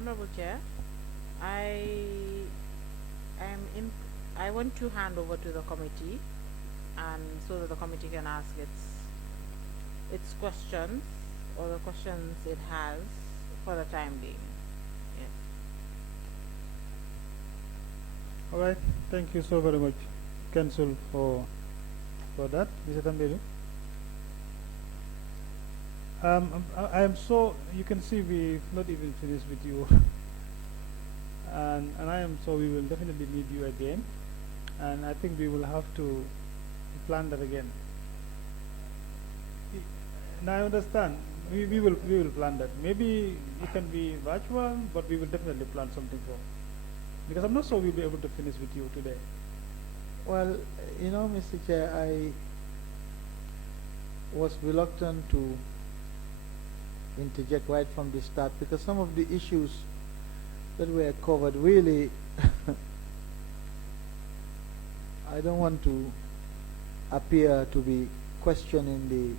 Honorable Chair, I am in. I want to hand over to the committee, and so that the committee can ask its questions or the questions it has for the time being. Yes. All right. Thank you so very much, Council, for that, Mr. Tambedou. I am so, you can see we've not even finished with you. and I am so we will definitely need you again. And I think we will have to plan that again. Now I understand. We will plan that. Maybe it can be virtual, but we will definitely plan something for. Because I'm not sure we'll be able to finish with you today. Well, you know, Mr. Chair, I was reluctant to interject right from the start because some of the issues that were covered really I don't want to appear to be questioning the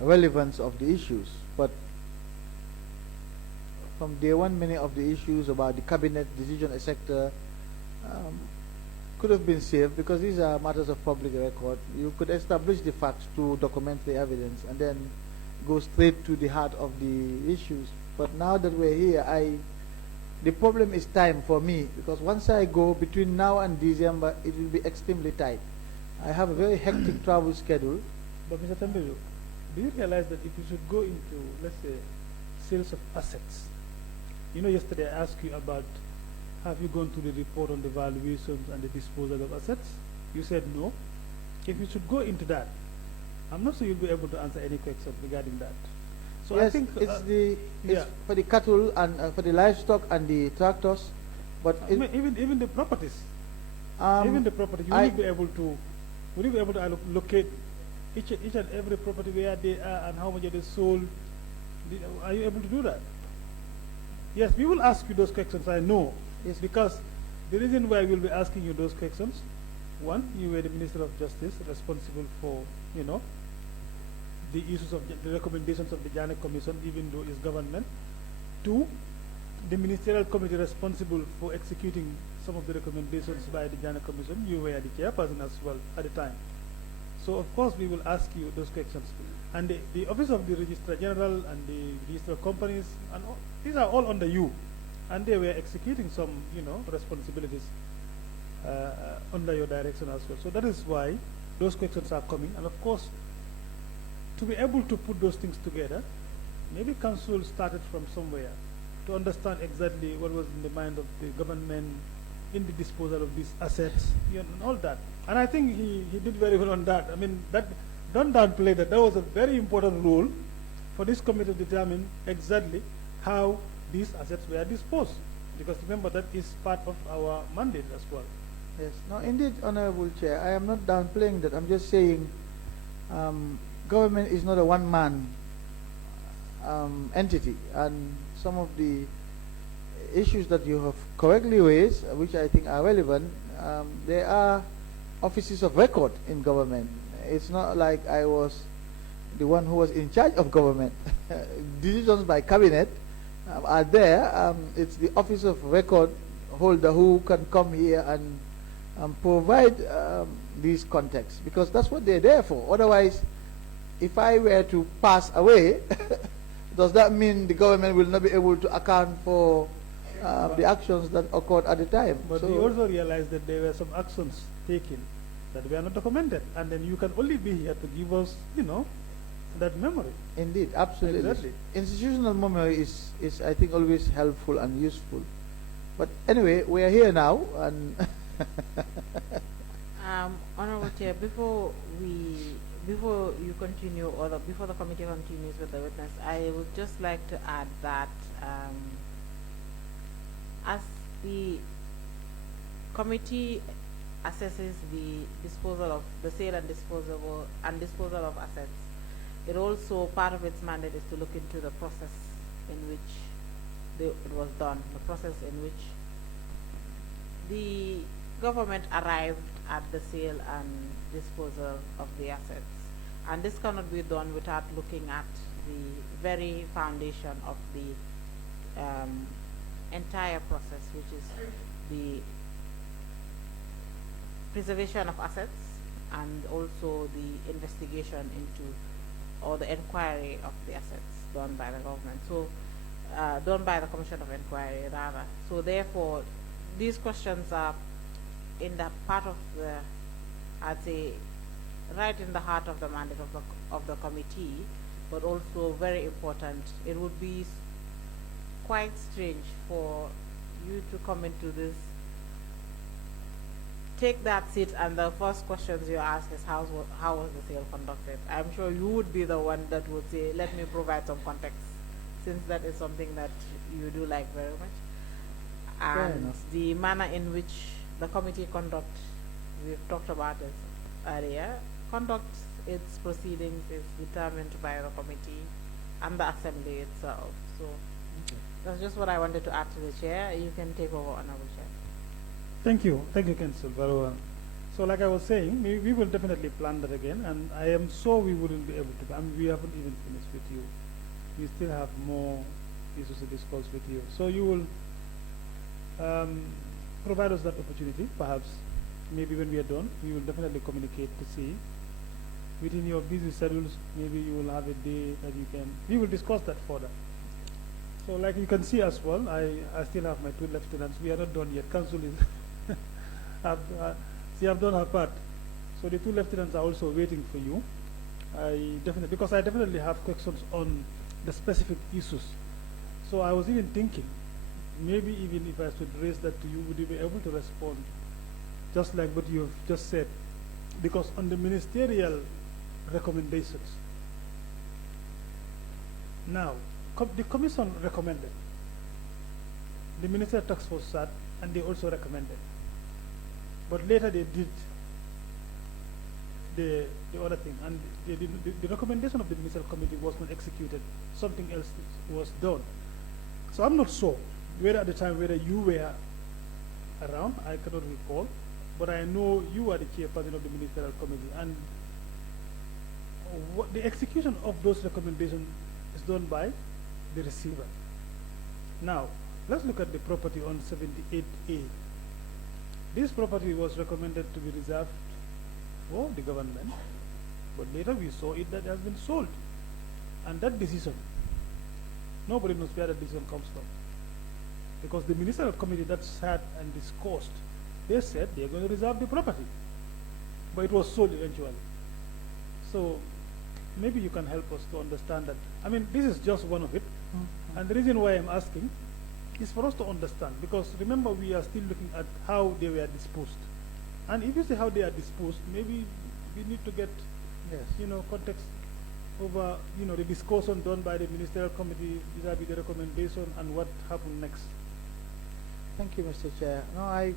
relevance of the issues, but from day one many of the issues about the cabinet decision, etc., could have been saved because these are matters of public record. You could establish the facts to document the evidence and then go straight to the heart of the issues. But now that we're here, the problem is time for me because once I go between now and December, it will be extremely tight. I have a very hectic travel schedule. But Mr. Tambedou, do you realize that if you should go into, let's say, sales of assets, you know, yesterday I asked you about have you gone through the report on the valuations and the disposal of assets? You said no. If you should go into that, I'm not sure you'll be able to answer any questions regarding that. So yes, I think it's for the cattle and for the livestock and the tractors, but even the properties, even the property, you will be able to allocate each and every property where they are and how much they sold. Are you able to do that? Yes, we will ask you those questions. I know. Yes, because the reason why we'll be asking you those questions, one, you were the Minister of Justice, responsible for, you know, the issues of the recommendations of the Janet Commission, even though it's government. Two, the ministerial committee responsible for executing some of the recommendations by the Janet Commission. You were the chairperson as well at the time. So of course we will ask you those questions. And the Office of the Registrar General and the Register of Companies, and these are all under you. And they were executing some, you know, responsibilities under your direction as well. So that is why those questions are coming. And of course, to be able to put those things together, maybe Council started from somewhere to understand exactly what was in the mind of the government in the disposal of these assets, you know, and all that. And I think he did very well on that. I mean, don't downplay that. That was a very important role for this committee to determine exactly how these assets were disposed. Because remember, that is part of our mandate as well. Yes. No, indeed, Honorable Chair, I am not downplaying that. I'm just saying government is not a one-man entity. And some of the issues that you have correctly raised, which I think are relevant, there are offices of record in government. It's not like I was the one who was in charge of government. Decisions by cabinet are there. It's the office of record holder who can come here and provide these contexts, because that's what they're there for. Otherwise, if I were to pass away, does that mean the government will not be able to account for the actions that occurred at the time? But so we also realized that there were some actions taken that were not documented, and then you can only be here to give us, you know, that memory. Indeed, absolutely. Exactly. Institutional memory is I think always helpful and useful. But anyway, we are here now, and Honorable Chair, before you continue, or before the committee continues with the witness, I would just like to add that as the committee assesses the disposal of the sale and disposal of assets, it also, part of its mandate is to look into the process in which it was done, the process in which the government arrived at the sale and disposal of the assets. And this cannot be done without looking at the very foundation of the entire process, which is the preservation of assets and also the investigation into or the inquiry of the assets done by the government. So done by the Commission of Inquiry rather. So therefore these questions are in the part of the, I'd say, right in the heart of the mandate of the committee, but also very important. It would be quite strange for you to come into this, take that seat, and the first questions you ask is how was the sale conducted? I'm sure you would be the one that would say, let me provide some context, since that is something that you do like very much. And the manner in which the committee conducts, we've talked about it earlier, conducts its proceedings is determined by the committee and the assembly itself. So that's just what I wanted to add to the chair. You can take over, Honorable Chair. Thank you, Council, very well. So like I was saying, we will definitely plan that again, and I am sure we wouldn't be able to, I mean, we haven't even finished with you. We still have more issues to discuss with you. So you will provide us that opportunity, perhaps, maybe when we are done, we will definitely communicate to see. Within your busy schedules, maybe you will have a day that you can, we will discuss that further. So like you can see as well, I still have my 2 lieutenants. We are not done yet. Council is, she have done her part. So the 2 lieutenants are also waiting for you. Because I definitely have questions on the specific issues. So I was even thinking, maybe even if I should raise that to you, would you be able to respond just like what you have just said? Because on the ministerial recommendations, now, the commission recommended. The ministerial task force sat and they also recommended. But later they did the other thing, and the recommendation of the ministerial committee was not executed. Something else was done. So I'm not sure whether at the time whether you were around, I cannot recall, but I know you are the chairperson of the ministerial committee, and what the execution of those recommendations is done by the receiver. Now, let's look at the property on 78A. This property was recommended to be reserved for the government, but later we saw it that it has been sold. And that decision, nobody knows where that decision comes from. Because the ministerial committee that sat and discussed, they said they're going to reserve the property. But it was sold eventually. So maybe you can help us to understand that. I mean, this is just one of it. And the reason why I'm asking is for us to understand. Because remember, we are still looking at how they were disposed. And if you see how they are disposed, maybe we need to get, context over, the discussion done by the ministerial committee, vis-a-vis the recommendation, and what happened next. Thank you, Mr. Chair. No, I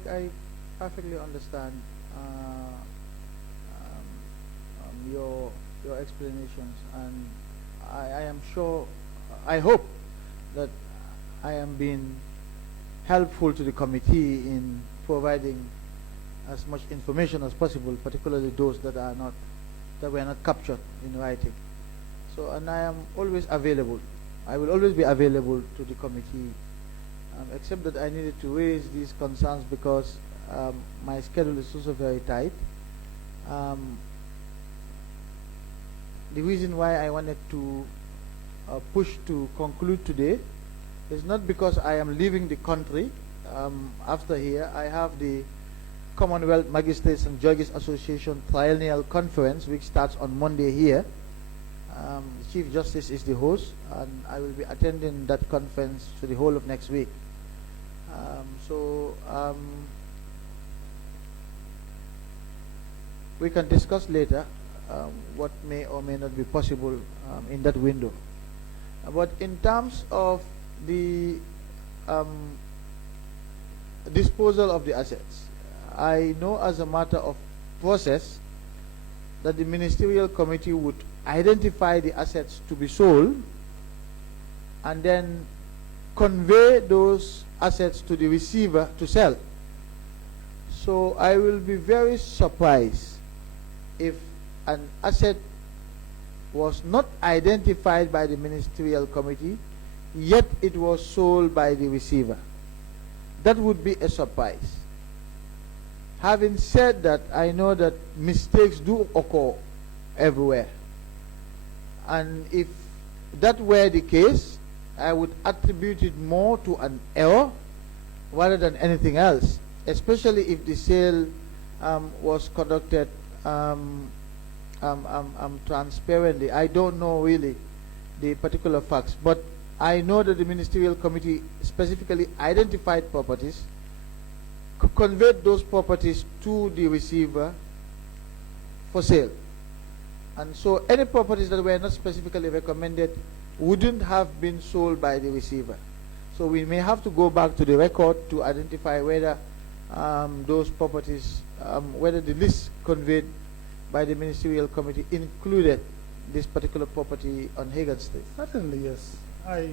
perfectly understand your explanations, and I am sure, I hope that I am being helpful to the committee in providing as much information as possible, particularly those that were not captured in writing. So, and I am always available. I will always be available to the committee, except that I needed to raise these concerns because my schedule is also very tight. The reason why I wanted to push to conclude today is not because I am leaving the country. After here, I have the Commonwealth Magistrates and Judges Association Triennial Conference, which starts on Monday here. The Chief Justice is the host, and I will be attending that conference for the whole of next week. We can discuss later what may or may not be possible in that window. But in terms of the disposal of the assets, I know as a matter of process that the ministerial committee would identify the assets to be sold and then convey those assets to the receiver to sell. So I will be very surprised if an asset was not identified by the ministerial committee, yet it was sold by the receiver. That would be a surprise. Having said that, I know that mistakes do occur everywhere. And if that were the case, I would attribute it more to an error rather than anything else, especially if the sale was conducted transparently. I don't know really the particular facts, but I know that the ministerial committee specifically identified properties, conveyed those properties to the receiver for sale. And so any properties that were not specifically recommended wouldn't have been sold by the receiver. So we may have to go back to the record to identify whether those properties, whether the list conveyed by the ministerial committee included this particular property on Hagen Street. Certainly, yes. I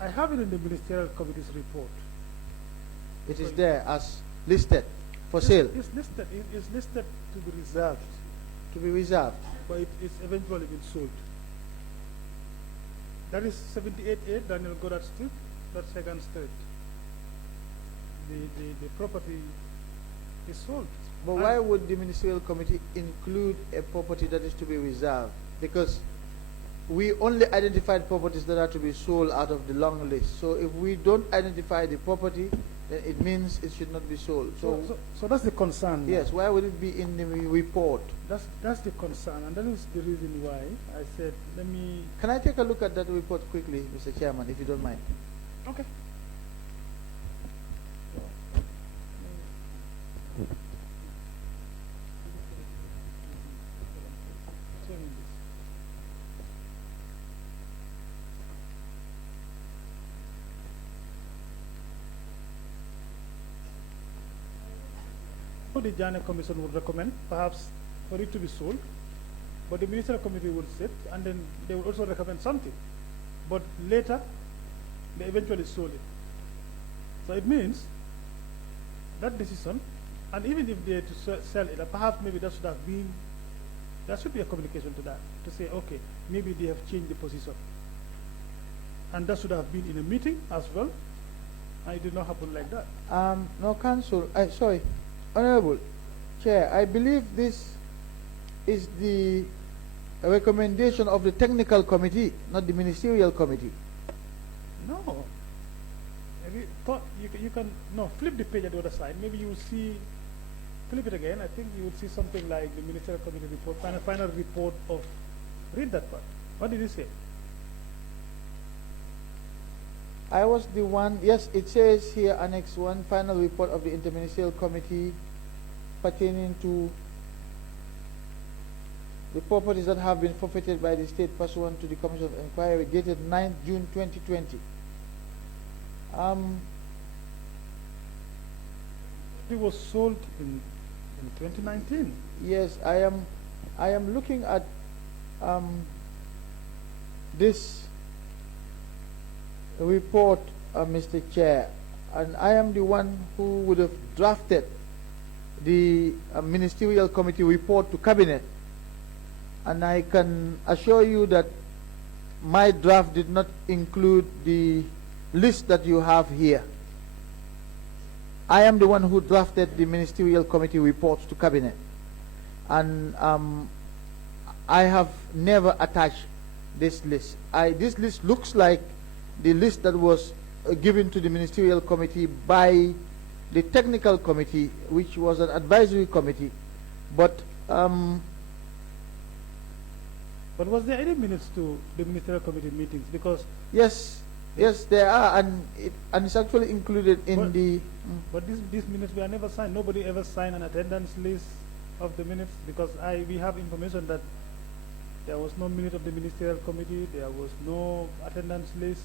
have it in the ministerial committee's report. It is there as listed for sale. It's listed to be reserved. To be reserved. But it's eventually been sold. That is 78A Daniel Goddard Street. That's Hagen Street. The property is sold. But why would the ministerial committee include a property that is to be reserved? Because we only identified properties that are to be sold out of the long list. So if we don't identify the property, then it means it should not be sold. So that's the concern. Yes, why would it be in the report? That's the concern, and that is the reason why I said, let me... Can I take a look at that report quickly, Mr. Chairman, if you don't mind? Okay. The Janet Commission would recommend perhaps for it to be sold, but the ministerial committee would sit, and then they would also recommend something. But later, they eventually sold it. So it means that decision, and even if they to sell it, perhaps maybe that should have been, there should be a communication to that, to say, okay, maybe they have changed the position. And that should have been in a meeting as well, and it did not happen like that. No, Council, sorry. Honorable Chair, I believe this is the recommendation of the technical committee, not the ministerial committee. No. Maybe thought you can flip the page at the other side. Maybe you will see, flip it again. I think you will see something like the ministerial committee report, final report of. Read that part. What did it say? I was the one, yes, it says here, Annex 1, final report of the Interministerial Committee pertaining to the properties that have been forfeited by the state pursuant to the Commission of Inquiry dated 9th June 2020. It was sold in 2019. Yes, I am looking at this report, Mr. Chair, and I am the one who would have drafted the ministerial committee report to cabinet, and I can assure you that my draft did not include the list that you have here. I am the one who drafted the ministerial committee reports to cabinet, and I have never attached this list. This list looks like the list that was given to the ministerial committee by the technical committee, which was an advisory committee. But was there any minutes to the ministerial committee meetings? Because yes, there are, and it's actually included in the. But these minutes were never signed. Nobody ever signed an attendance list of the minutes, because we have information that there was no minute of the ministerial committee. There was no attendance list.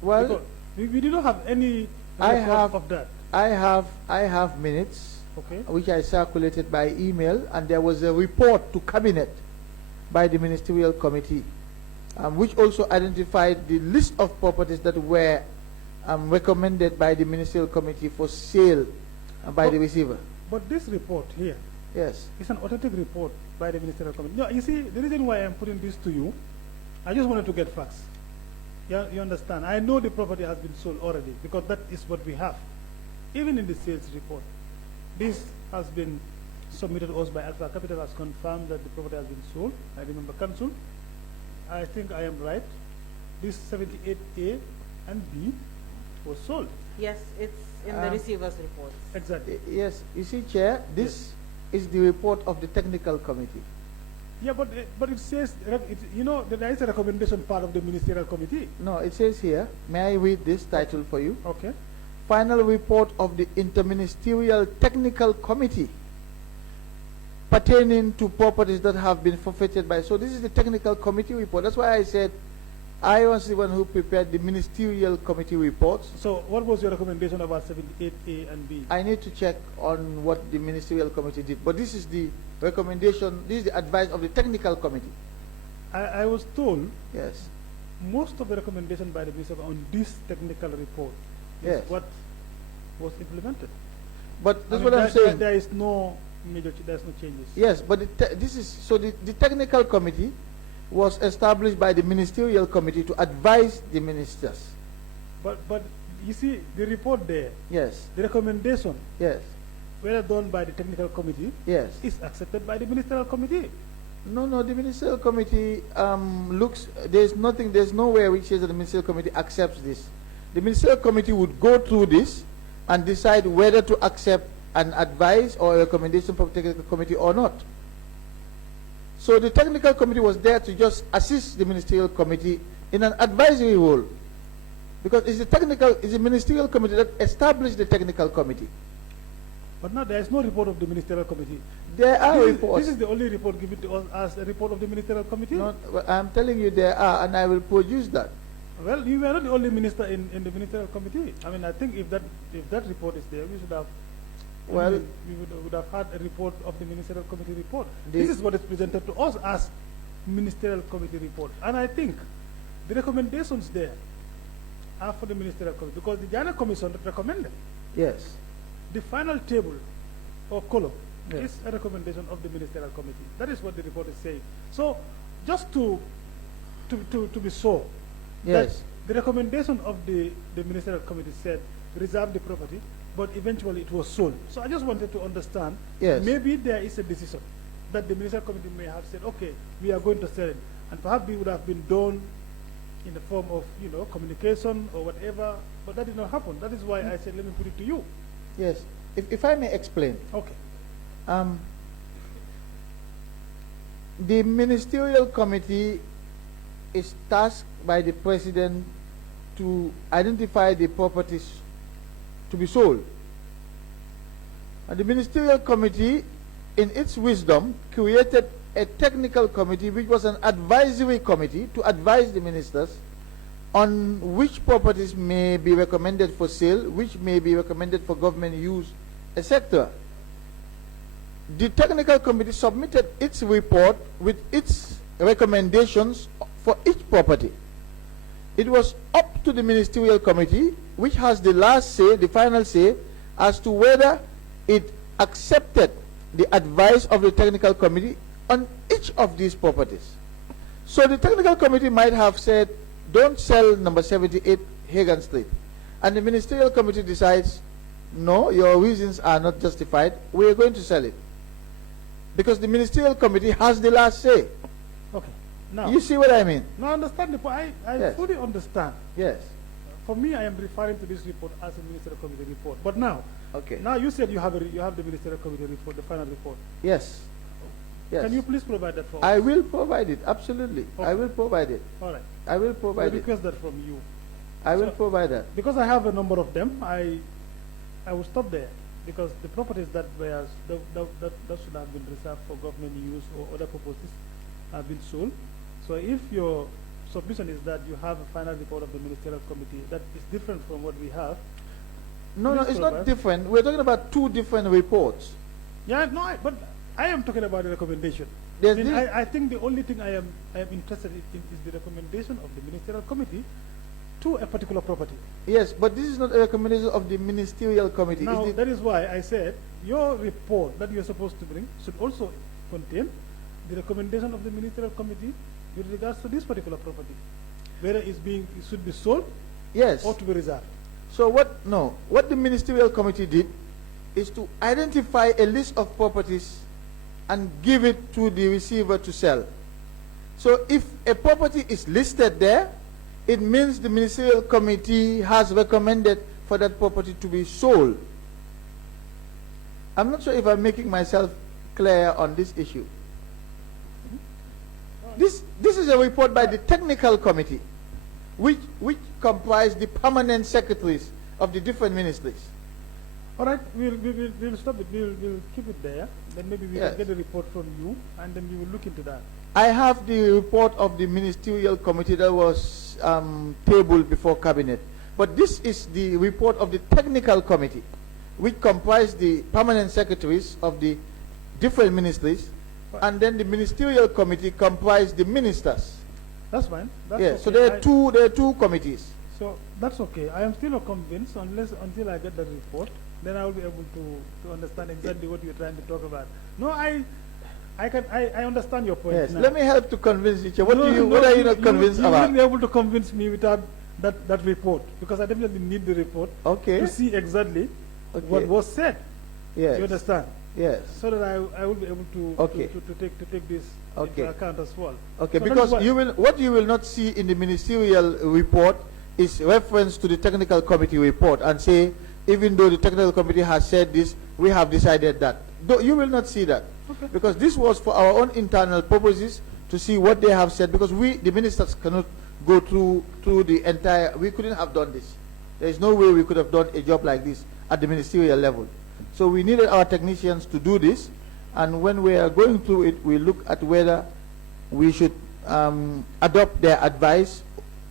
Well, we did not have any record of that. I have minutes, okay, which I circulated by email, and there was a report to cabinet by the ministerial committee, which also identified the list of properties that were recommended by the ministerial committee for sale by the receiver. But this report here, Yes. It's an authentic report by the Ministerial Committee. No, you see, the reason why I'm putting this to you, I just wanted to get facts. You understand? I know the property has been sold already because that is what we have. Even in the sales report, this has been submitted to us by Alpha Capital, has confirmed that the property has been sold. I remember council. I think I am right. This 78A and B was sold. Yes, it's in the receiver's report. Exactly. Yes. You see, Chair, this is the report of the technical committee. Yeah, but it says, you know, that there is a recommendation part of the ministerial committee. No, it says here, may I read this title for you? Okay. Final report of the interministerial technical committee pertaining to properties that have been forfeited by. So this is the technical committee report. That's why I said I was the one who prepared the ministerial committee reports. So what was your recommendation about 78A and B? I need to check on what the ministerial committee did. But this is the recommendation, this is the advice of the technical committee. I was told Yes. most of the recommendation by the minister on this technical report Yes. is what was implemented. But that's I what mean, I'm saying. There is no major, there's no changes. Yes, but this is, so the technical committee was established by the ministerial committee to advise the ministers. But you see, the report there, Yes. the recommendation, Yes. whether done by the technical committee, Yes. is accepted by the ministerial committee. No, the ministerial committee there's nowhere which says that the ministerial committee accepts this. The ministerial committee would go through this and decide whether to accept an advice or a recommendation from the technical committee or not. So the technical committee was there to just assist the ministerial committee in an advisory role. Because it's the ministerial committee that established the technical committee. But now there is no report of the ministerial committee. There are reports. This is the only report given to us as a report of the ministerial committee. I'm telling you there are, and I will produce that. Well, you were not the only minister in the ministerial committee. I mean, I think if that report is there, we should have. Well, we would have had a report of the ministerial committee report. The- This is what is presented to us as ministerial committee report, and I think the recommendations there are for the ministerial committee because the Ghana Commission that recommended. Yes. The final table or column Yes. is a recommendation of the ministerial committee. That is what the report is saying. So, just to be sure, Yes. that the recommendation of the ministerial committee said reserve the property, but eventually it was sold. So I just wanted to understand, Yes. maybe there is a decision that the ministerial committee may have said, okay, we are going to sell it, and perhaps it would have been done in the form of, you know, communication or whatever, but that did not happen. That is why I said, let me put it to you. Yes. If I may explain, Okay. the ministerial committee is tasked by the president to identify the properties to be sold. And the ministerial committee, in its wisdom, created a technical committee which was an advisory committee to advise the ministers on which properties may be recommended for sale, which may be recommended for government use, etc. The technical committee submitted its report with its recommendations for each property. It was up to the ministerial committee, which has the last say, the final say, as to whether it accepted the advice of the technical committee on each of these properties. So the technical committee might have said, don't sell number 78 Hagen Street. And the ministerial committee decides, no, your reasons are not justified, we are going to sell it. Because the ministerial committee has the last say. Okay. Now, You see what I mean? now understand the point. I Yes. fully understand. Yes. For me, I am referring to this report as a ministerial committee report. But now, Okay. now you said you have the ministerial committee report, the final report. Yes. Yes. Can you please provide that for us? I will provide it, absolutely. I Okay. will provide it. All right. I will I provide it. request that from you. I will So- provide that. Because I have a number of them, I will stop there. Because the properties that should have been reserved for government use or other purposes have been sold. So if your submission is that you have a final report of the ministerial committee that is different from what we have. No, Please it's not provide. different. We're talking about two different reports. Yeah, no, but I am talking about the recommendation. There's I mean, this- I think the only thing I am interested in is the recommendation of the ministerial committee to a particular property. Yes, but this is not a recommendation of the ministerial committee. Now, It's the- that is why I said your report that you're supposed to bring should also contain the recommendation of the ministerial committee with regards to this particular property, whether it should be sold, yes, or to be reserved. So what the ministerial committee did is to identify a list of properties and give it to the receiver to sell. So if a property is listed there, it means the ministerial committee has recommended for that property to be sold. I'm not sure if I'm making myself clear on this issue. This is a report by the technical committee, which comprise the permanent secretaries of the different ministries. All right, we'll stop it. We'll keep it there. Then maybe we'll get a report from you, and then we will look into that. I have the report of the ministerial committee that was tabled before cabinet. But this is the report of the technical committee, which comprise the permanent secretaries of the different ministries, and then the ministerial committee comprise the ministers. That's fine. That's yeah. Okay. So there are two committees. So that's okay. I am still not convinced until I get the report. Then I will be able to understand exactly what you're trying to talk about. No, I understand your point. Yes. Now. Let me help to convince you. What are you not convinced about? You won't be able to convince me without that report, because I definitely need the report to see exactly what was said. Yes. You understand? Yes. So that I will be able to take this into account as well. Okay, so because what you will not see in the ministerial report is reference to the technical committee report and say, even though the technical committee has said this, we have decided that. You will not see that. Okay. Because this was for our own internal purposes to see what they have said, because we, the ministers, cannot go through the entire, we couldn't have done this. There is no way we could have done a job like this at the ministerial level. So we needed our technicians to do this, and when we are going through it, we look at whether we should adopt their advice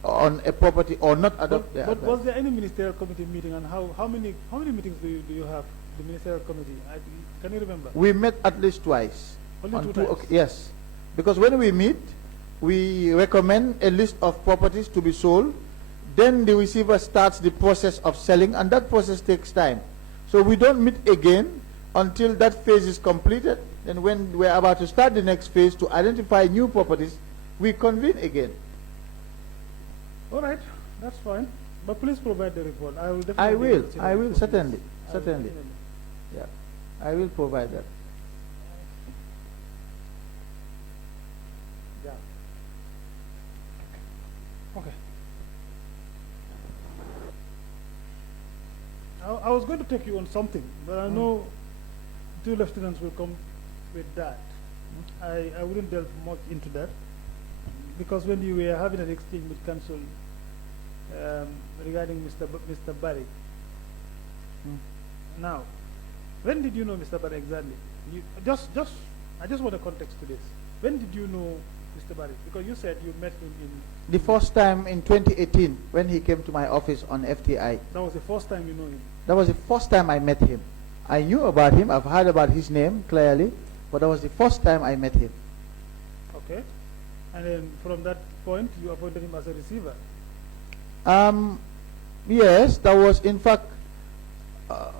on a property or not adopt their advice. But was there any ministerial committee meeting, and how many meetings do you have, the ministerial committee? Can you remember? We met at least twice. Only two times? Yes. Because when we meet, we recommend a list of properties to be sold. Then the receiver starts the process of selling, and that process takes time. So we don't meet again until that phase is completed. Then when we're about to start the next phase to identify new properties, we convene again. All right, that's fine. But please provide the report. I will definitely. I will, certainly. Yeah, I will provide that. Yeah. Okay. I was going to take you on something, but I know two lieutenants will come with that. I wouldn't delve much into that, because when you were having an exchange with counsel regarding Mr. Barry. Now, when did you know Mr. Barry exactly? I just want a context to this. When did you know Mr. Barry? Because you said you met him in... The first time in 2018 when he came to my office on FTI. That was the first time you know him? That was the first time I met him. I knew about him, I've heard about his name clearly, but that was the first time I met him. Okay. And then from that point, you appointed him as a receiver? Yes, that was in fact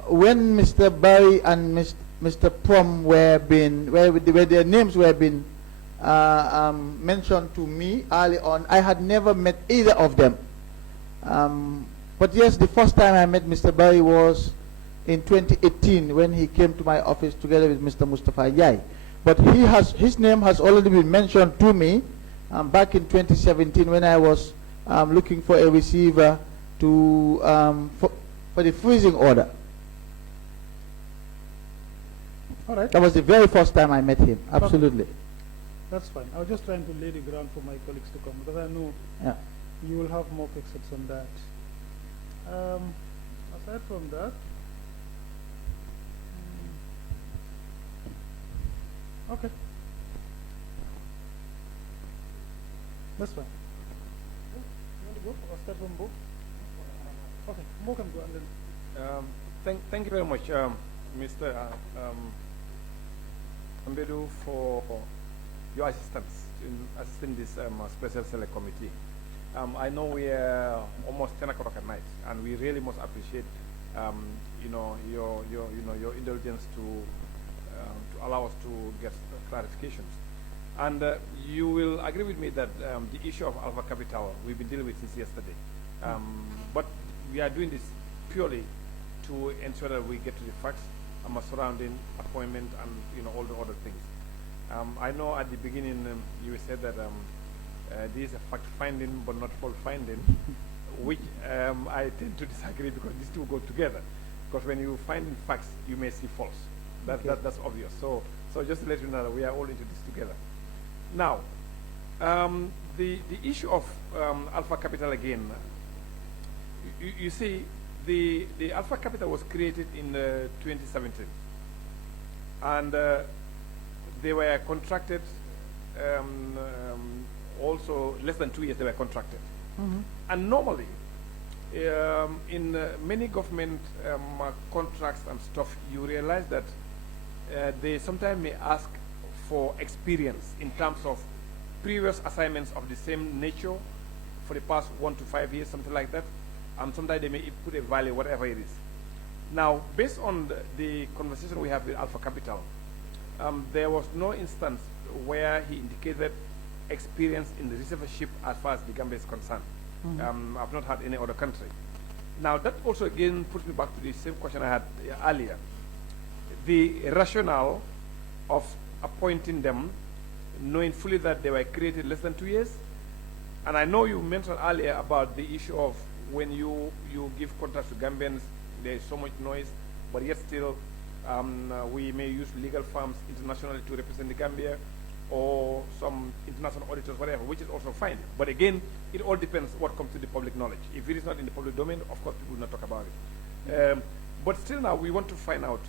when Mr. Barry and Mr. Prom where their names were being mentioned to me early on. I had never met either of them. But yes, the first time I met Mr. Barry was in 2018 when he came to my office together with Mr. Mustafa Yai. But his name has already been mentioned to me back in 2017 when I was looking for a receiver for the freezing order. All right. That was the very first time I met him. Absolutely. Okay. That's fine. I was just trying to lay the ground for my colleagues to come, because I know you will have more excerpts on that. Aside from that, okay, that's fine. You want to go or start from Bo? Okay, Bo can go and then. Thank you very much, Mr. Tambedou, for your assistance in assisting this special select committee. I know we are almost 10 o'clock at night, and we really must appreciate your indulgence to allow us to get clarifications. And you will agree with me that the issue of Alpha Capital we've been dealing with since yesterday. But we are doing this purely to ensure that we get to the facts surrounding appointment and all the other things. I know at the beginning you said that this is a fact finding but not fault finding, which I tend to disagree because these two go together. Because when you find in facts, you may see faults. That's obvious. So just to let you know that we are all into this together. Now, the issue of Alpha Capital again. You see, the Alpha Capital was created in 2017, and they were contracted. Also, less than 2 years they were contracted. And normally, in many government contracts and stuff, you realize that they sometimes may ask for experience in terms of previous assignments of the same nature for the past 1 to 5 years, something like that. Sometimes they may put a value, whatever it is. Now, based on the conversation we have with Alpha Capital, there was no instance where he indicated experience in the receivership as far as the Gambia is concerned. I've not had any other country. Now, that also again puts me back to the same question I had earlier. The rationale of appointing them, knowing fully that they were created less than 2 years. And I know you mentioned earlier about the issue of when you give contracts to Gambians, there is so much noise, but yet still we may use legal firms internationally to represent the Gambia, or some international auditors, whatever, which is also fine. But again, it all depends what comes to the public knowledge. If it is not in the public domain, of course, people will not talk about it. But still now, we want to find out,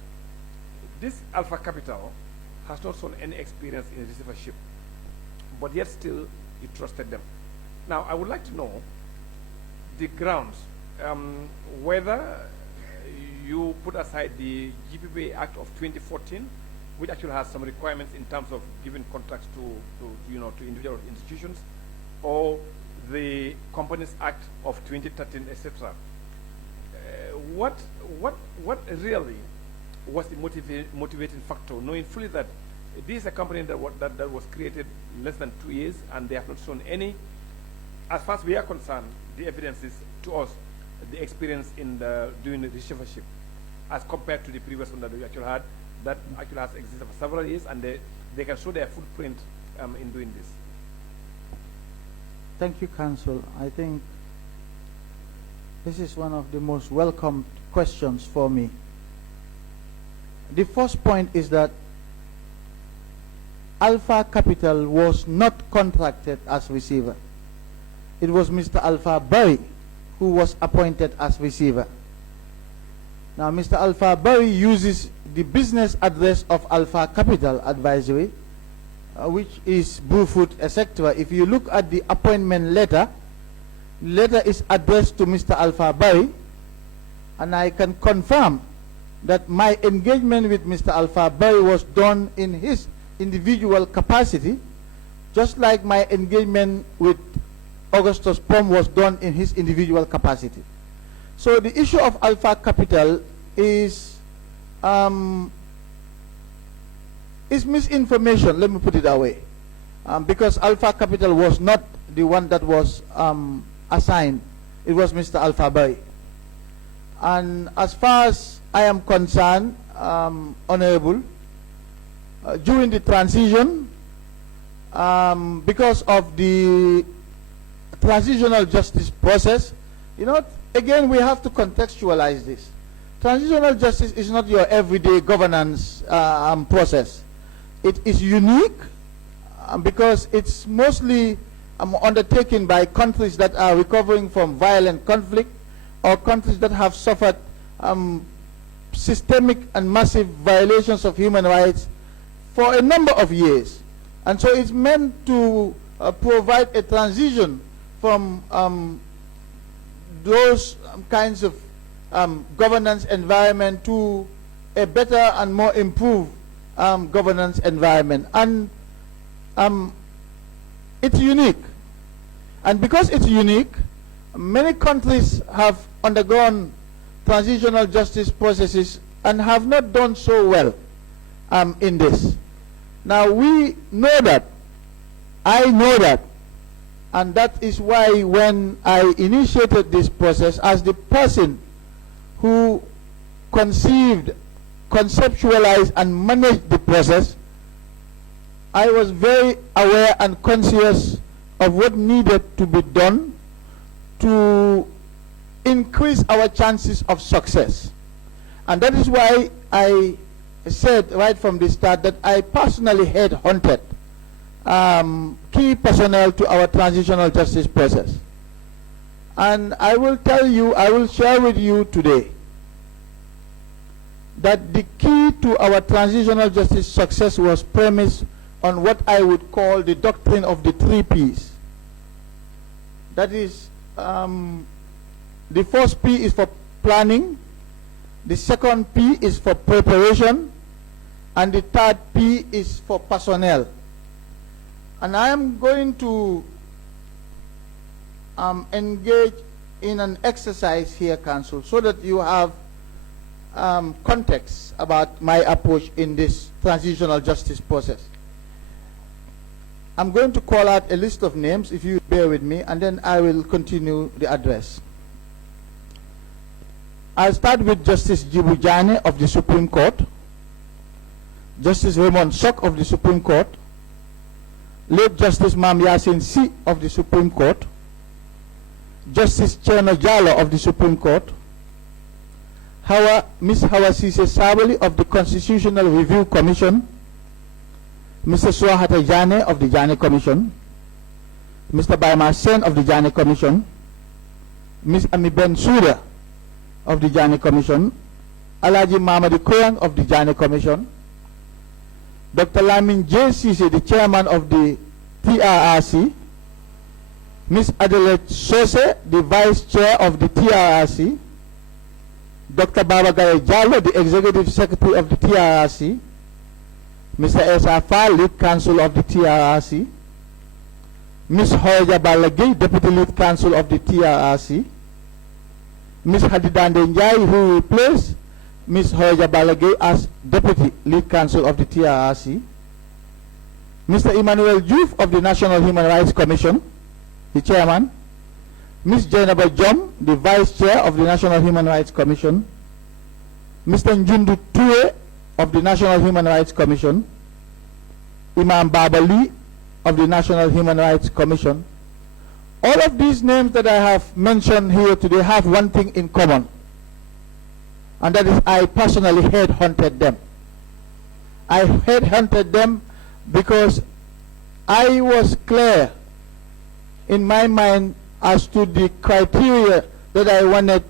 this Alpha Capital has not shown any experience in receivership, but yet still, you trusted them. Now, I would like to know the grounds, whether you put aside the GPPA Act of 2014, which actually has some requirements in terms of giving contracts to individual institutions, or the Companies Act of 2013, etc. What really was the motivating factor, knowing fully that this is a company that was created less than 2 years and they have not shown any, as far as we are concerned, the evidence is to us the experience in doing the receivership as compared to the previous one that we actually had, that actually has existed for several years, and they can show their footprint in doing this. Thank you, Council. I think this is one of the most welcome questions for me. The first point is that Alpha Capital was not contracted as receiver. It was Mr. Alpha Barry who was appointed as receiver. Now, Mr. Alpha Barry uses the business address of Alpha Capital Advisory, which is Brewfoot, etc. If you look at the appointment letter, letter is addressed to Mr. Alpha Barry, and I can confirm that my engagement with Mr. Alpha Barry was done in his individual capacity, just like my engagement with Augustus Pom was done in his individual capacity. So the issue of Alpha Capital is misinformation, let me put it that way, because Alpha Capital was not the one that was assigned. It was Mr. Alpha Barry. And as far as I am concerned, Honorable, during the transition, because of the transitional justice process, again, we have to contextualize this. Transitional justice is not your everyday governance process. It is unique because it's mostly undertaken by countries that are recovering from violent conflict, or countries that have suffered systemic and massive violations of human rights for a number of years. And so it's meant to provide a transition from those kinds of governance environment to a better and more improved governance environment. And it's unique. And because it's unique, many countries have undergone transitional justice processes and have not done so well in this. Now we know that, I know that, and that is why when I initiated this process as the person who conceived, conceptualized and managed the process, I was very aware and conscious of what needed to be done to increase our chances of success. And that is why I said right from the start that I personally headhunted key personnel to our transitional justice process. And I will tell you, I will share with you today that the key to our transitional justice success was premised on what I would call the doctrine of the 3 Ps. That is, the first P is for planning, the second P is for preparation, and the third P is for personnel. And I am going to engage in an exercise here, Council, so that you have context about my approach in this transitional justice process. I'm going to call out a list of names, if you bear with me, and then I will continue the address. I'll start with Justice Jibu Jane of the Supreme Court, Justice Raymond Sok of the Supreme Court, late Justice Mam Yasin Si of the Supreme Court, Justice Cherno Jallo of the Supreme Court, Miss Hawa Sise Sabali of the Constitutional Review Commission, Mr. Suahata Jane of the Jane Commission, Mr. Baima Sen of the Jane Commission, Ms. Ami Ben Suda of the Jane Commission, Alaji Mamadi Koyang of the Jane Commission, Dr. Lamin J. Sise, the Chairman of the TRRC, Ms. Adelaide Sose, the Vice Chair of the TRRC, Dr. Babagay Jallo, the Executive Secretary of the TRRC, Mr. Esa Fall, Lead Counsel of the TRRC, Ms. Hoya Balagay, Deputy Lead Counsel of the TRRC, Ms. Hadidande Njai, who replaced Ms. Hoya Balagay as Deputy Lead Counsel of the TRRC, Mr. Emmanuel Juf of the National Human Rights Commission, the Chairman, Ms. Jainaba Jom, the Vice Chair of the National Human Rights Commission, Mr. Njundu Tue of the National Human Rights Commission, Imam Babali of the National Human Rights Commission. All of these names that I have mentioned here today have one thing in common, and that is I personally headhunted them. I headhunted them because I was clear in my mind as to the criteria that I wanted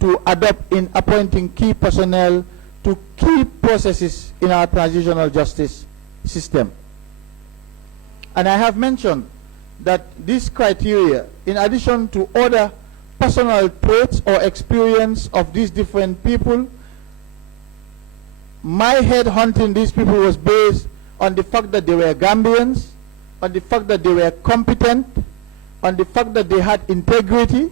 to adopt in appointing key personnel to key processes in our transitional justice system. And I have mentioned that this criteria, in addition to other personal traits or experience of these different people, my headhunting these people was based on the fact that they were Gambians, on the fact that they were competent, on the fact that they had integrity,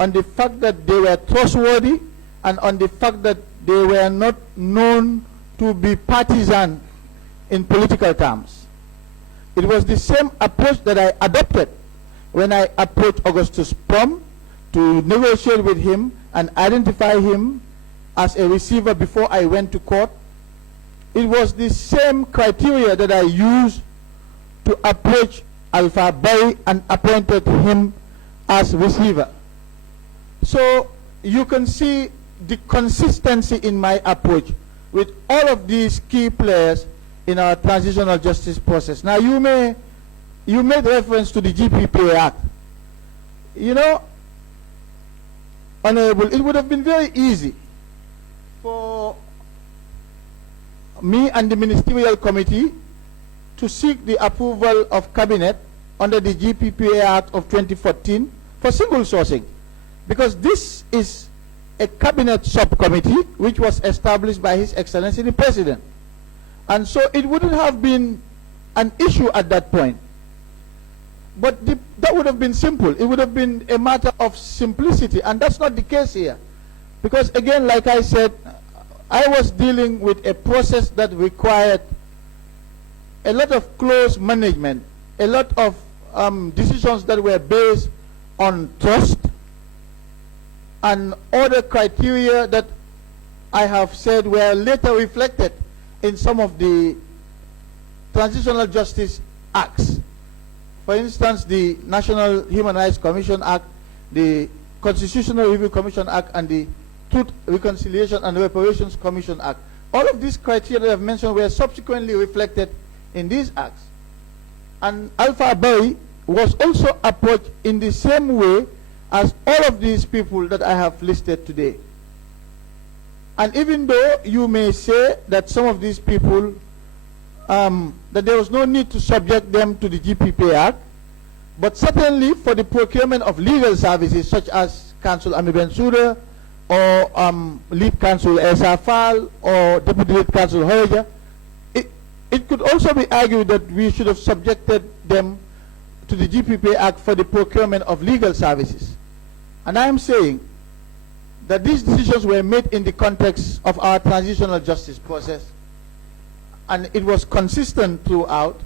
on the fact that they were trustworthy, and on the fact that they were not known to be partisan in political terms. It was the same approach that I adopted when I approached Augustus Prom to negotiate with him and identify him as a receiver before I went to court. It was the same criteria that I used to approach Alpha Bay and appointed him as receiver. So you can see the consistency in my approach with all of these key players in our transitional justice process. Now you made reference to the GPPA Act. You know, Honorable, it would have been very easy for me and the Ministerial Committee to seek the approval of Cabinet under the GPPA Act of 2014 for single sourcing, because this is a Cabinet subcommittee which was established by His Excellency the President. And so it wouldn't have been an issue at that point. But that would have been simple. It would have been a matter of simplicity, and that's not the case here. Because again, like I said, I was dealing with a process that required a lot of close management, a lot of decisions that were based on trust and other criteria that I have said were later reflected in some of the Transitional Justice Acts. For instance, the National Human Rights Commission Act, the Constitutional Review Commission Act, and the Truth, Reconciliation and Reparations Commission Act. All of these criteria that I've mentioned were subsequently reflected in these acts. And Alpha Bay was also approached in the same way as all of these people that I have listed today. And even though you may say that some of these people, that there was no need to subject them to the GPPA Act, but certainly for the procurement of legal services such as Counsel Ami Bensouda or Lead Counsel Esa Fall or Deputy Lead Counsel Hoja, it could also be argued that we should have subjected them to the GPPA Act for the procurement of legal services. And I am saying that these decisions were made in the context of our transitional justice process, and it was consistent throughout,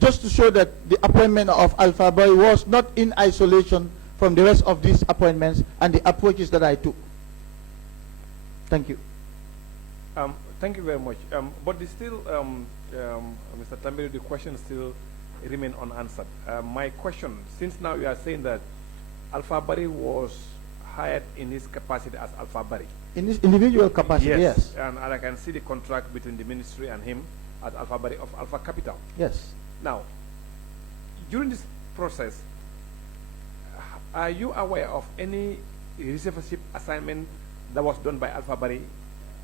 just to show that the appointment of Alpha Boy was not in isolation from the rest of these appointments and the approaches that I took. Thank you. Thank you very much. But still, Mr. Tambedou, the question still remain unanswered. My question, since now you are saying that Alpha Bari was hired in his capacity as Alpha Bari. In his individual capacity, yes. And I can see the contract between the ministry and him as Alpha Bari of Alpha Capital. Yes. Now, during this process, are you aware of any receivership assignment that was done by Alpha Bari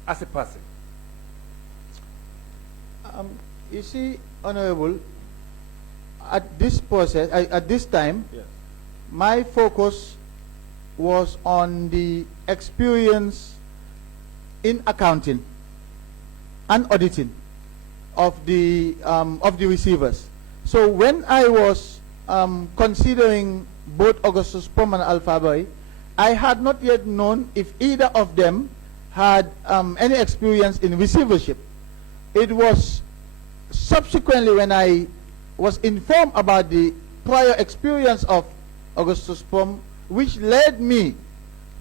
as a person? You see, Honorable, at this process, at this time, yes, my focus was on the experience in accounting and auditing of the receivers. So when I was considering both Augustus Pom and Alpha Boy, I had not yet known if either of them had any experience in receivership. It was subsequently when I was informed about the prior experience of Augustus Pom, which led me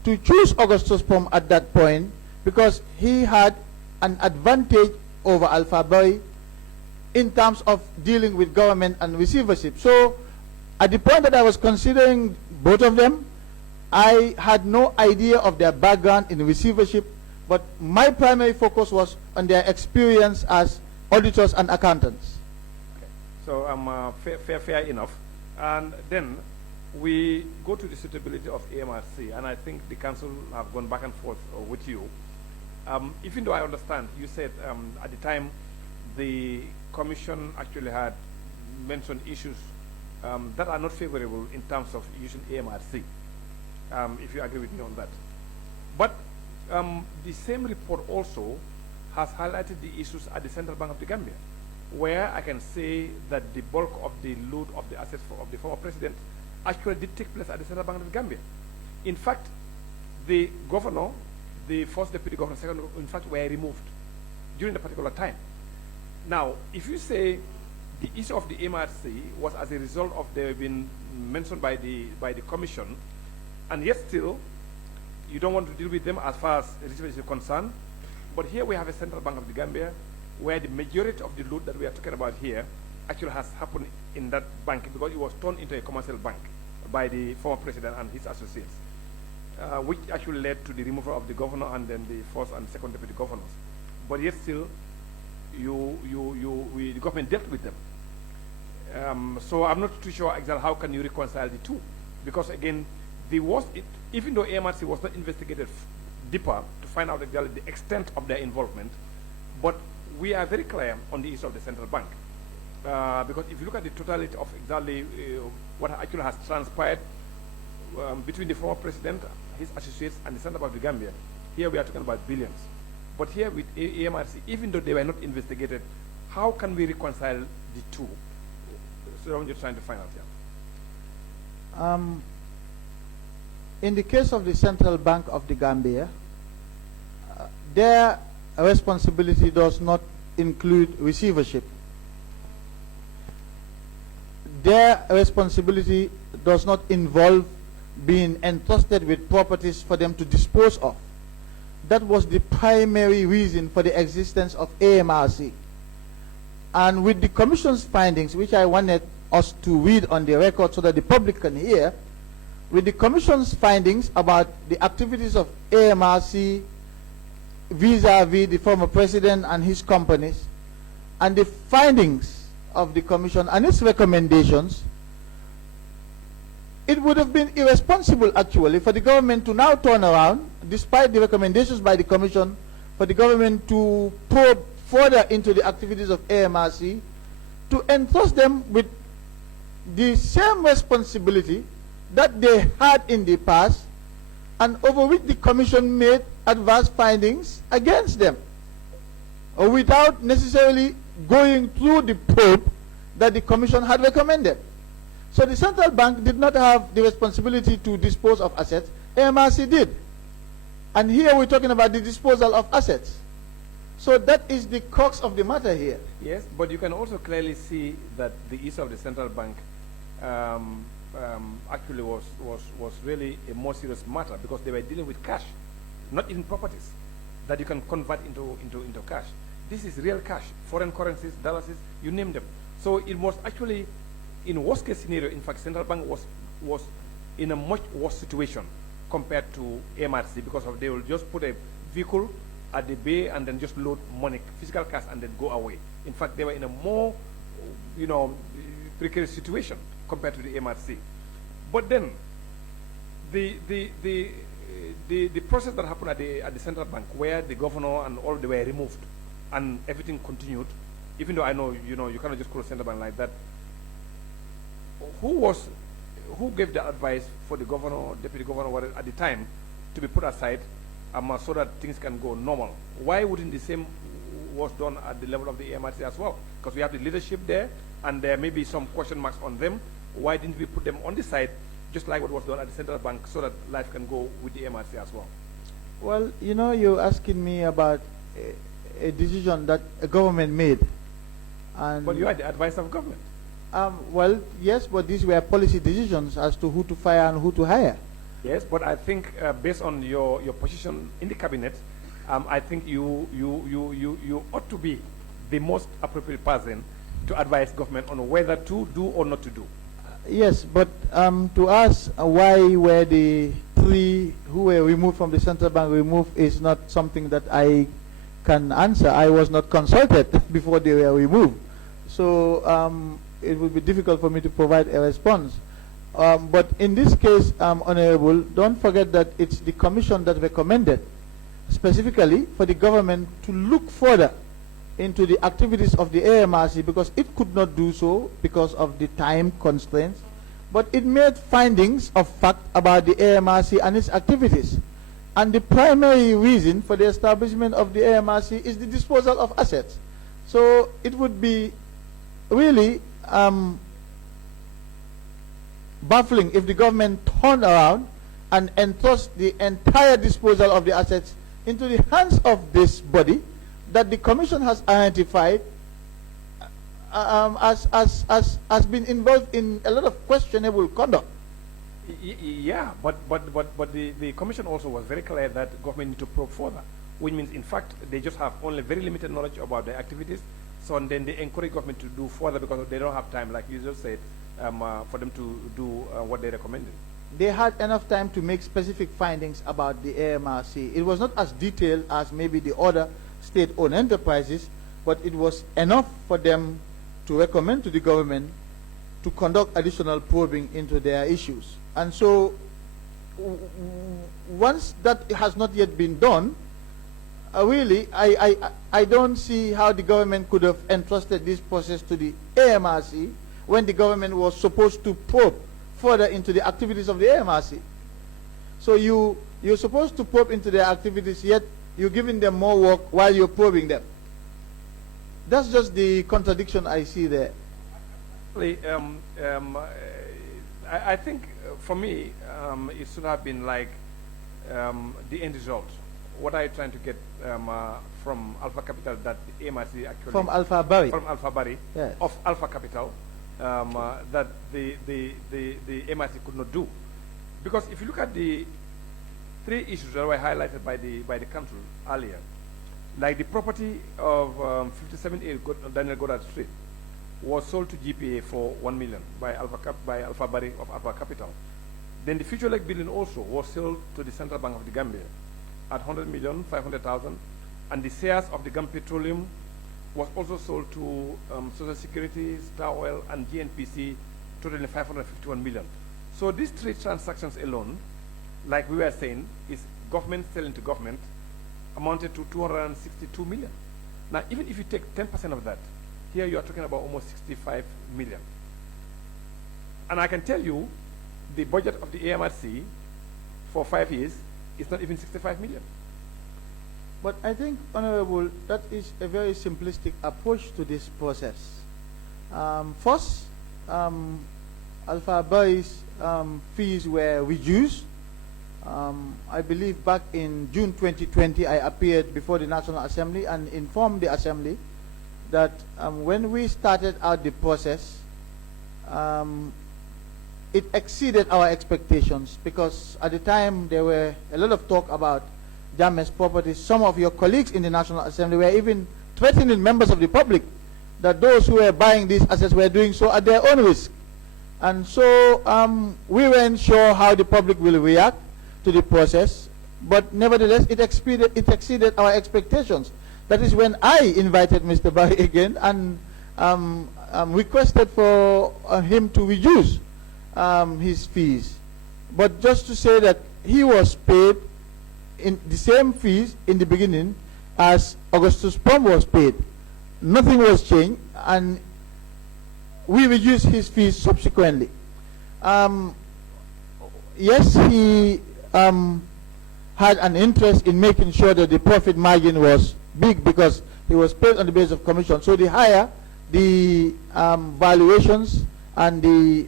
to choose Augustus Pom at that point, because he had an advantage over Alpha Boy in terms of dealing with government and receivership. So at the point that I was considering both of them, I had no idea of their background in receivership, but my primary focus was on their experience as auditors and accountants. Okay. So fair enough. And then we go to the suitability of AMRC, and I think the council have gone back and forth with you. Even though I understand, you said at the time the commission actually had mentioned issues that are not favorable in terms of using AMRC, if you agree with me on that. But the same report also has highlighted the issues at the Central Bank of the Gambia, where I can say that the bulk of the loot of the assets of the former president actually did take place at the Central Bank of the Gambia. In fact, the governor, the first deputy governor, second, in fact, were removed during the particular time. Now, if you say the issue of the MRC was as a result of they been mentioned by the commission, and yet still you don't want to deal with them as far as receivership is concerned, but here we have a Central Bank of the Gambia where the majority of the loot that we are talking about here actually has happened in that bank, because it was turned into a commercial bank by the former president and his associates, which actually led to the removal of the governor and then the first and second deputy governors. But yet still, the government dealt with them. So I'm not too sure exactly how can you reconcile the two, because again, even though AMRC was not investigated deeper to find out exactly the extent of their involvement, but we are very clear on the issue of the central bank. Because if you look at the totality of exactly what actually has transpired between the former president, his associates, and the Central Bank of the Gambia, here we are talking about billions. But here with AMRC, even though they were not investigated, how can we reconcile the two? So I'm just trying to find out here. In the case of the Central Bank of the Gambia, their responsibility does not include receivership. Their responsibility does not involve being entrusted with properties for them to dispose of. That was the primary reason for the existence of AMRC. And with the Commission's findings, which I wanted us to read on the record so that the public can hear, with the Commission's findings about the activities of AMRC vis-a-vis the former president and his companies, and the findings of the Commission and its recommendations, it would have been irresponsible actually for the government to now turn around, despite the recommendations by the Commission, for the government to probe further into the activities of AMRC, to entrust them with the same responsibility that they had in the past, and over which the Commission made adverse findings against them, without necessarily going through the probe that the Commission had recommended. So the central bank did not have the responsibility to dispose of assets. AMRC did. And here we're talking about the disposal of assets. So that is the crux of the matter here. Yes, but you can also clearly see that the issue of the central bank actually was really a more serious matter, because they were dealing with cash, not even properties that you can convert into cash. This is real cash, foreign currencies, dollars, you name them. So it was actually, in worst case scenario, in fact, central bank was in a much worse situation compared to AMRC, because they will just put a vehicle at the bay and then just load money, physical cash, and then go away. In fact, they were in a more, precarious situation compared to the AMRC. But then, the process that happened at the central bank, where the governor and all, they were removed, and everything continued, even though I know, you cannot just close central bank like that. Who gave the advice for the governor, deputy governor, whatever, at the time, to be put aside, so that things can go normal? Why wouldn't the same was done at the level of the AMRC as well? Because we have the leadership there, and there may be some question marks on them. Why didn't we put them on the side, just like what was done at the central bank, so that life can go with the AMRC as well? Well, you're asking me about a decision that a government made. And but you are the advisor of government. Well, yes, but these were policy decisions as to who to fire and who to hire. Yes, but I think based on your position in the cabinet, I think you ought to be the most appropriate person to advise government on whether to do or not to do. Yes, but to ask why were the 3 who were removed from the central bank removed is not something that I can answer. I was not consulted before they were removed. So it would be difficult for me to provide a response. But in this case, Honorable, don't forget that it's the Commission that recommended specifically for the government to look further into the activities of the AMRC, because it could not do so because of the time constraints, but it made findings of fact about the AMRC and its activities. And the primary reason for the establishment of the AMRC is the disposal of assets. So it would be really baffling if the government turned around and entrust the entire disposal of the assets into the hands of this body that the Commission has identified as being involved in a lot of questionable conduct. Yeah, but the Commission also was very clear that government need to probe further, which means in fact they just have only very limited knowledge about their activities. So and then they encourage government to do further because they don't have time, like you just said, for them to do what they recommended. They had enough time to make specific findings about the AMRC. It was not as detailed as maybe the other state-owned enterprises, but it was enough for them to recommend to the government to conduct additional probing into their issues. And so once that has not yet been done, really, I don't see how the government could have entrusted this process to the AMRC when the government was supposed to probe further into the activities of the AMRC. So you're supposed to probe into their activities, yet you're giving them more work while you're probing them. That's just the contradiction I see there. I think for me, it should have been like the end result. what are you trying to get from Alpha Capital that the AMRC actually... From Alpha Bari. From Alpha Bari, yes. Of Alpha Capital, that the AMRC could not do. Because if you look at the 3 issues that were highlighted by the council earlier, like the property of 57A Daniel Goddard Street was sold to GPA for 1 million by Alpha Bari of Alpha Capital. Then the Future Lake building also was sold to the Central Bank of the Gambia at 100,500,000, and the shares of the Gambia Petroleum was also sold to Social Security, Star Oil, and GNPC, totaling 551 million. So these 3 transactions alone, like we were saying, is government selling to government, amounted to 262 million. Now, even if you take 10% of that, here you are talking about almost 65 million. And I can tell you, the budget of the AMRC for 5 years is not even 65 million. But I think, Honorable, that is a very simplistic approach to this process. First, Alpha Bari's fees were reduced. I believe back in June 2020, I appeared before the National Assembly and informed the Assembly that when we started out the process, it exceeded our expectations, because at the time there were a lot of talk about Jammeh's properties. Some of your colleagues in the National Assembly were even threatening members of the public that those who were buying these assets were doing so at their own risk. And so we weren't sure how the public will react to the process, but nevertheless it exceeded our expectations. That is when I invited Mr. Bari again and requested for him to reduce his fees. But just to say that he was paid in the same fees in the beginning as Augustus Prom was paid. Nothing was changed, and we reduced his fees subsequently. Yes, he had an interest in making sure that the profit margin was big, because he was paid on the basis of commission. So the higher the valuations and the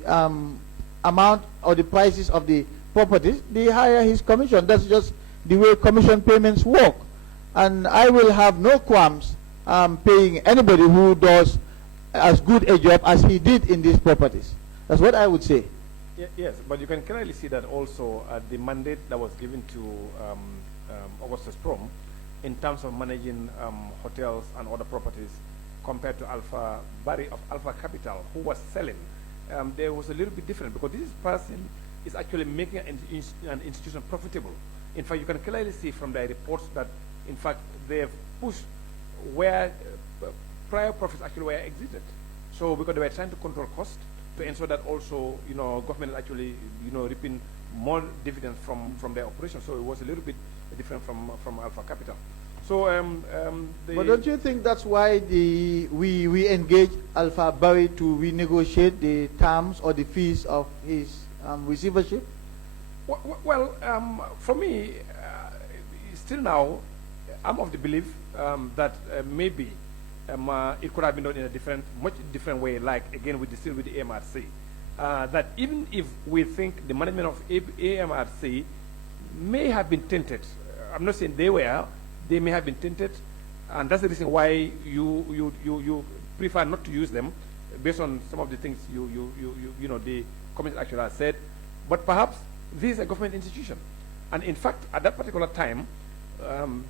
amount or the prices of the properties, the higher his commission. That's just the way commission payments work. And I will have no qualms paying anybody who does as good a job as he did in these properties. That's what I would say. Yes, but you can clearly see that also the mandate that was given to Augustus Prom in terms of managing hotels and other properties compared to Alpha Bari of Alpha Capital, who was selling. There was a little bit different, because this person is actually making an institution profitable. In fact, you can clearly see from the reports that, in fact, they have pushed where prior profits actually were exited. So because they were trying to control cost to ensure that also, government is actually, reaping more dividends from their operations. So it was a little bit different from Alpha Capital. So, but don't you think that's why we engaged Alpha Bari to renegotiate the terms or the fees of his receivership? Well, for me, still now, I'm of the belief that maybe it could have been done in a much different way, like, again, still with the AMRC. That even if we think the management of AMRC may have been tainted, I'm not saying they may have been tainted, and that's the reason why you prefer not to use them, based on some of the things the committee actually has said. But perhaps this is a government institution, and in fact, at that particular time,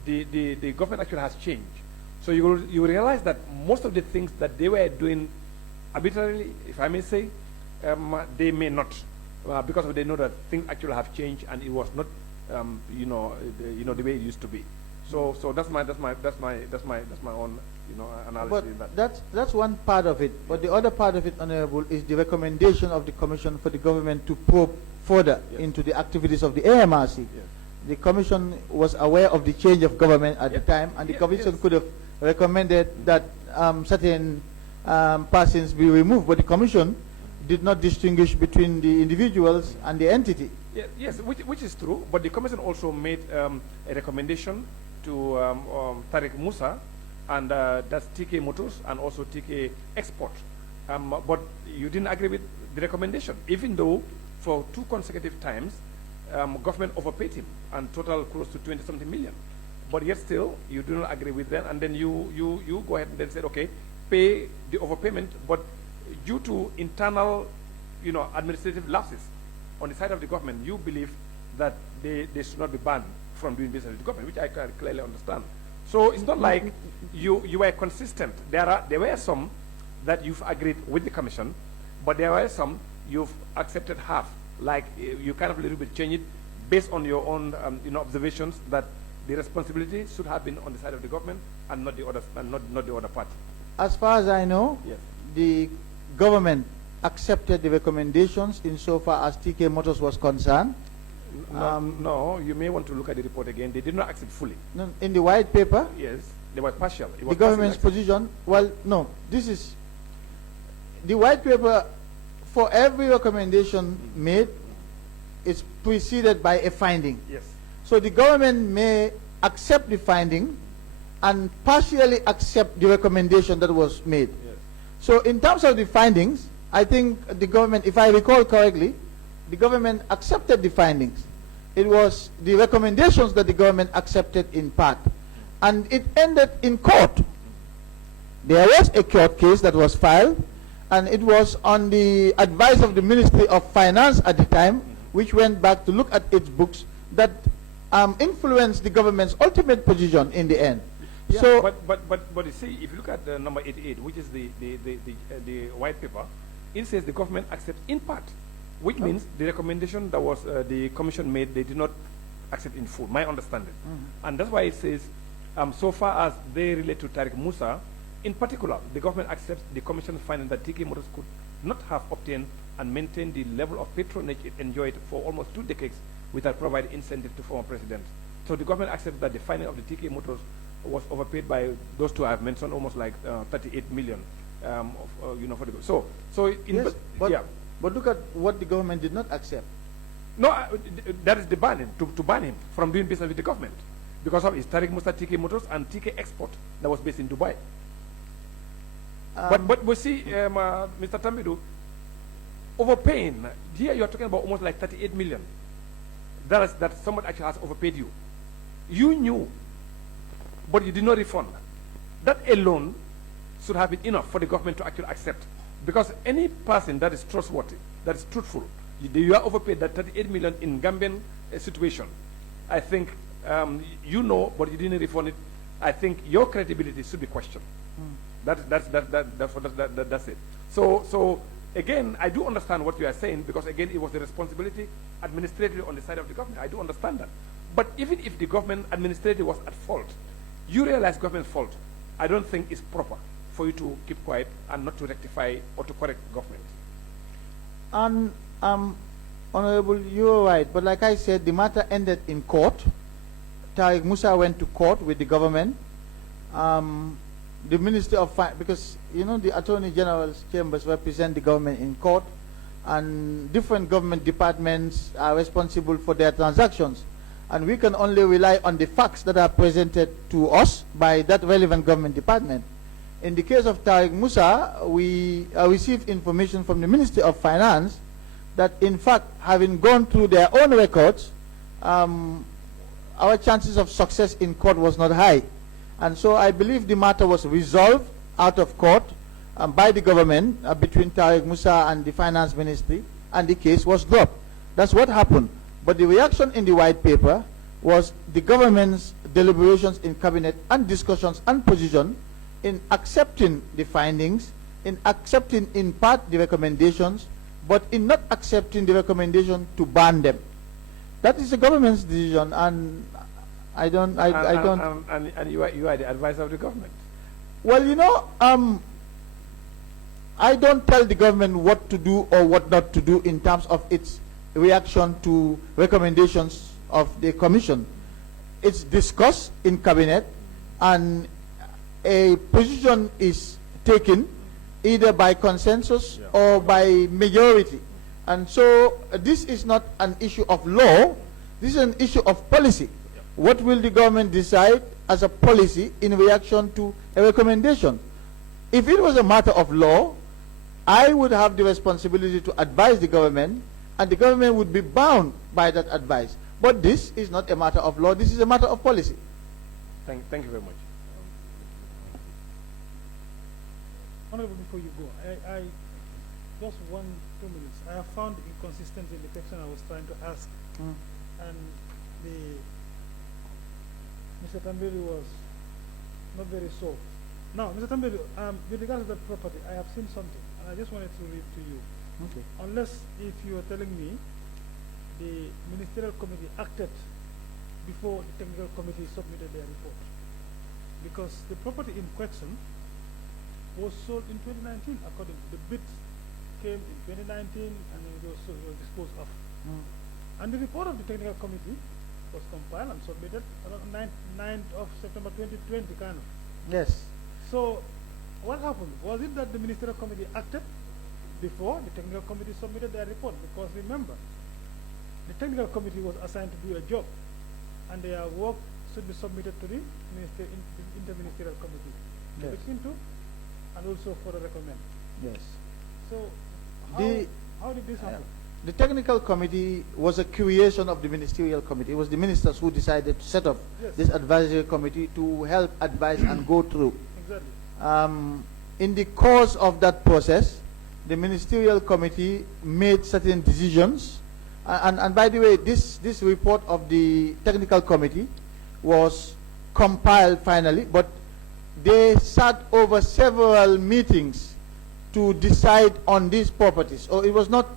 the government actually has changed. So you realize that most of the things that they were doing arbitrarily, if I may say, they may not, because they know that things actually have changed, and it was not, the way it used to be. So that's my own analysis. But that's one part of it. But the other part of it, Honorable, is the recommendation of the Commission for the government to probe further into the activities of the AMRC. Yes. The Commission was aware of the change of government at the time, and the Commission could have recommended that certain persons be removed, but the Commission did not distinguish between the individuals and the entity. Yes, which is true, but the Commission also made a recommendation to Tariq Musa, and that's TK Motors and also TK Export. But you didn't agree with the recommendation, even though for 2 consecutive times, government overpaid him and total close to 20-something million. but yet still you do not agree with them, and then you go ahead and then say, okay, pay the overpayment, but due to internal, administrative lapses on the side of the government, you believe that they should not be banned from doing business with the government, which I can clearly understand. So it's not like you were consistent. There were some that you've agreed with the commission, but there were some you've accepted half. Like you kind of a little bit change it based on your own observations that the responsibility should have been on the side of the government and not the other not the other party. As far as I know, yes, the government accepted the recommendations insofar as TK Motors was concerned. No, you may want to look at the report again. They did not accept fully. No, in the white paper, yes, they were partial. It was the government's position. Well, no, this is the white paper. For every recommendation made, it's preceded by a finding. Yes. So the government may accept the finding and partially accept the recommendation that was made. Yes. So in terms of the findings, I think the government, if I recall correctly, the government accepted the findings. It was the recommendations that the government accepted in part. And it ended in court. There was a court case that was filed, and it was on the advice of the Ministry of Finance at the time, which went back to look at its books, that influenced the government's ultimate position in the end. Yeah, so, but you see, if you look at number 88, which is the white paper, it says the government accepts in part, which means the recommendation that was the commission made, they did not accept in full, my understanding. And that's why it says, so far as they relate to Tariq Musa, in particular, the government accepts the commission's finding that TK Motors could not have obtained and maintained the level of patronage it enjoyed for almost 2 decades without providing incentive to former presidents. So the government accepts that the finding of the TK Motors was overpaid by those two I have mentioned, almost like 38 million, for the yes, but look at what the government did not accept. No, that is the banning, to ban him from doing business with the government because of his Tariq Musa TK Motors and TK Export that was based in Dubai. But we see, Mr. Tambedou, overpaying. Here you are talking about almost like 38 million. That someone actually has overpaid you. You knew, but you did not refund. That alone should have been enough for the government to actually accept. Because any person that is trustworthy, that is truthful, you are overpaid that 38 million in Gambian situation. I think you know, but you didn't refund it. I think your credibility should be questioned. That's it. So again, I do understand what you are saying because again, it was the responsibility administratively on the side of the government. I do understand that. But even if the government administratively was at fault, you realize government's fault. I don't think it's proper for you to keep quiet and not to rectify or to correct government. And Honorable, you're right. But like I said, the matter ended in court. Tariq Musa went to court with the government. The Ministry of Finance, because the Attorney General's chambers represent the government in court, and different government departments are responsible for their transactions, and we can only rely on the facts that are presented to us by that relevant government department. In the case of Tariq Musa, we received information from the Ministry of Finance that in fact, having gone through their own records, our chances of success in court was not high. And so I believe the matter was resolved out of court by the government between Tariq Musa and the Finance Ministry, and the case was dropped. That's what happened. But the reaction in the white paper was the government's deliberations in cabinet and discussions and position in accepting the findings, in accepting in part the recommendations, but in not accepting the recommendation to ban them. That is the government's decision, and I don't. And you are the advisor of the government. Well, I don't tell the government what to do or what not to do in terms of its reaction to recommendations of the commission. It's discussed in cabinet, and a position is taken either by consensus or by majority. And so this is not an issue of law, this is an issue of policy. What will the government decide as a policy in reaction to a recommendation? If it was a matter of law, I would have the responsibility to advise the government, and the government would be bound by that advice. But this is not a matter of law, this is a matter of policy. Thank you very much. Honorable, before you go, I just 2 minutes. I have found inconsistency in the question I was trying to ask, and Mr. Tambedou was not very sure. Now, Mr. Tambedou, with regard to that property, I have seen something, and I just wanted to read to you. Okay. Unless if you are telling me the ministerial committee acted before the technical committee submitted their report, because the property in question was sold in 2019, according to the bid came in 2019 and it was disposed of. And the report of the technical committee was compiled and submitted around 9th of September 2020, kind of. Yes. So what happened? Was it that the ministerial committee acted before the technical committee submitted their report? Because remember, the technical committee was assigned to do a job, and their work should be submitted to the interministerial committee to look into and also for a recommend. Yes. So how did this happen? The technical committee was a creation of the ministerial committee. It was the ministers who decided to set up this advisory committee to help advise and go through. Exactly. In the course of that process, the ministerial committee made certain decisions. And by the way, this report of the technical committee was compiled finally, but they sat over several meetings to decide on these properties. So it was not,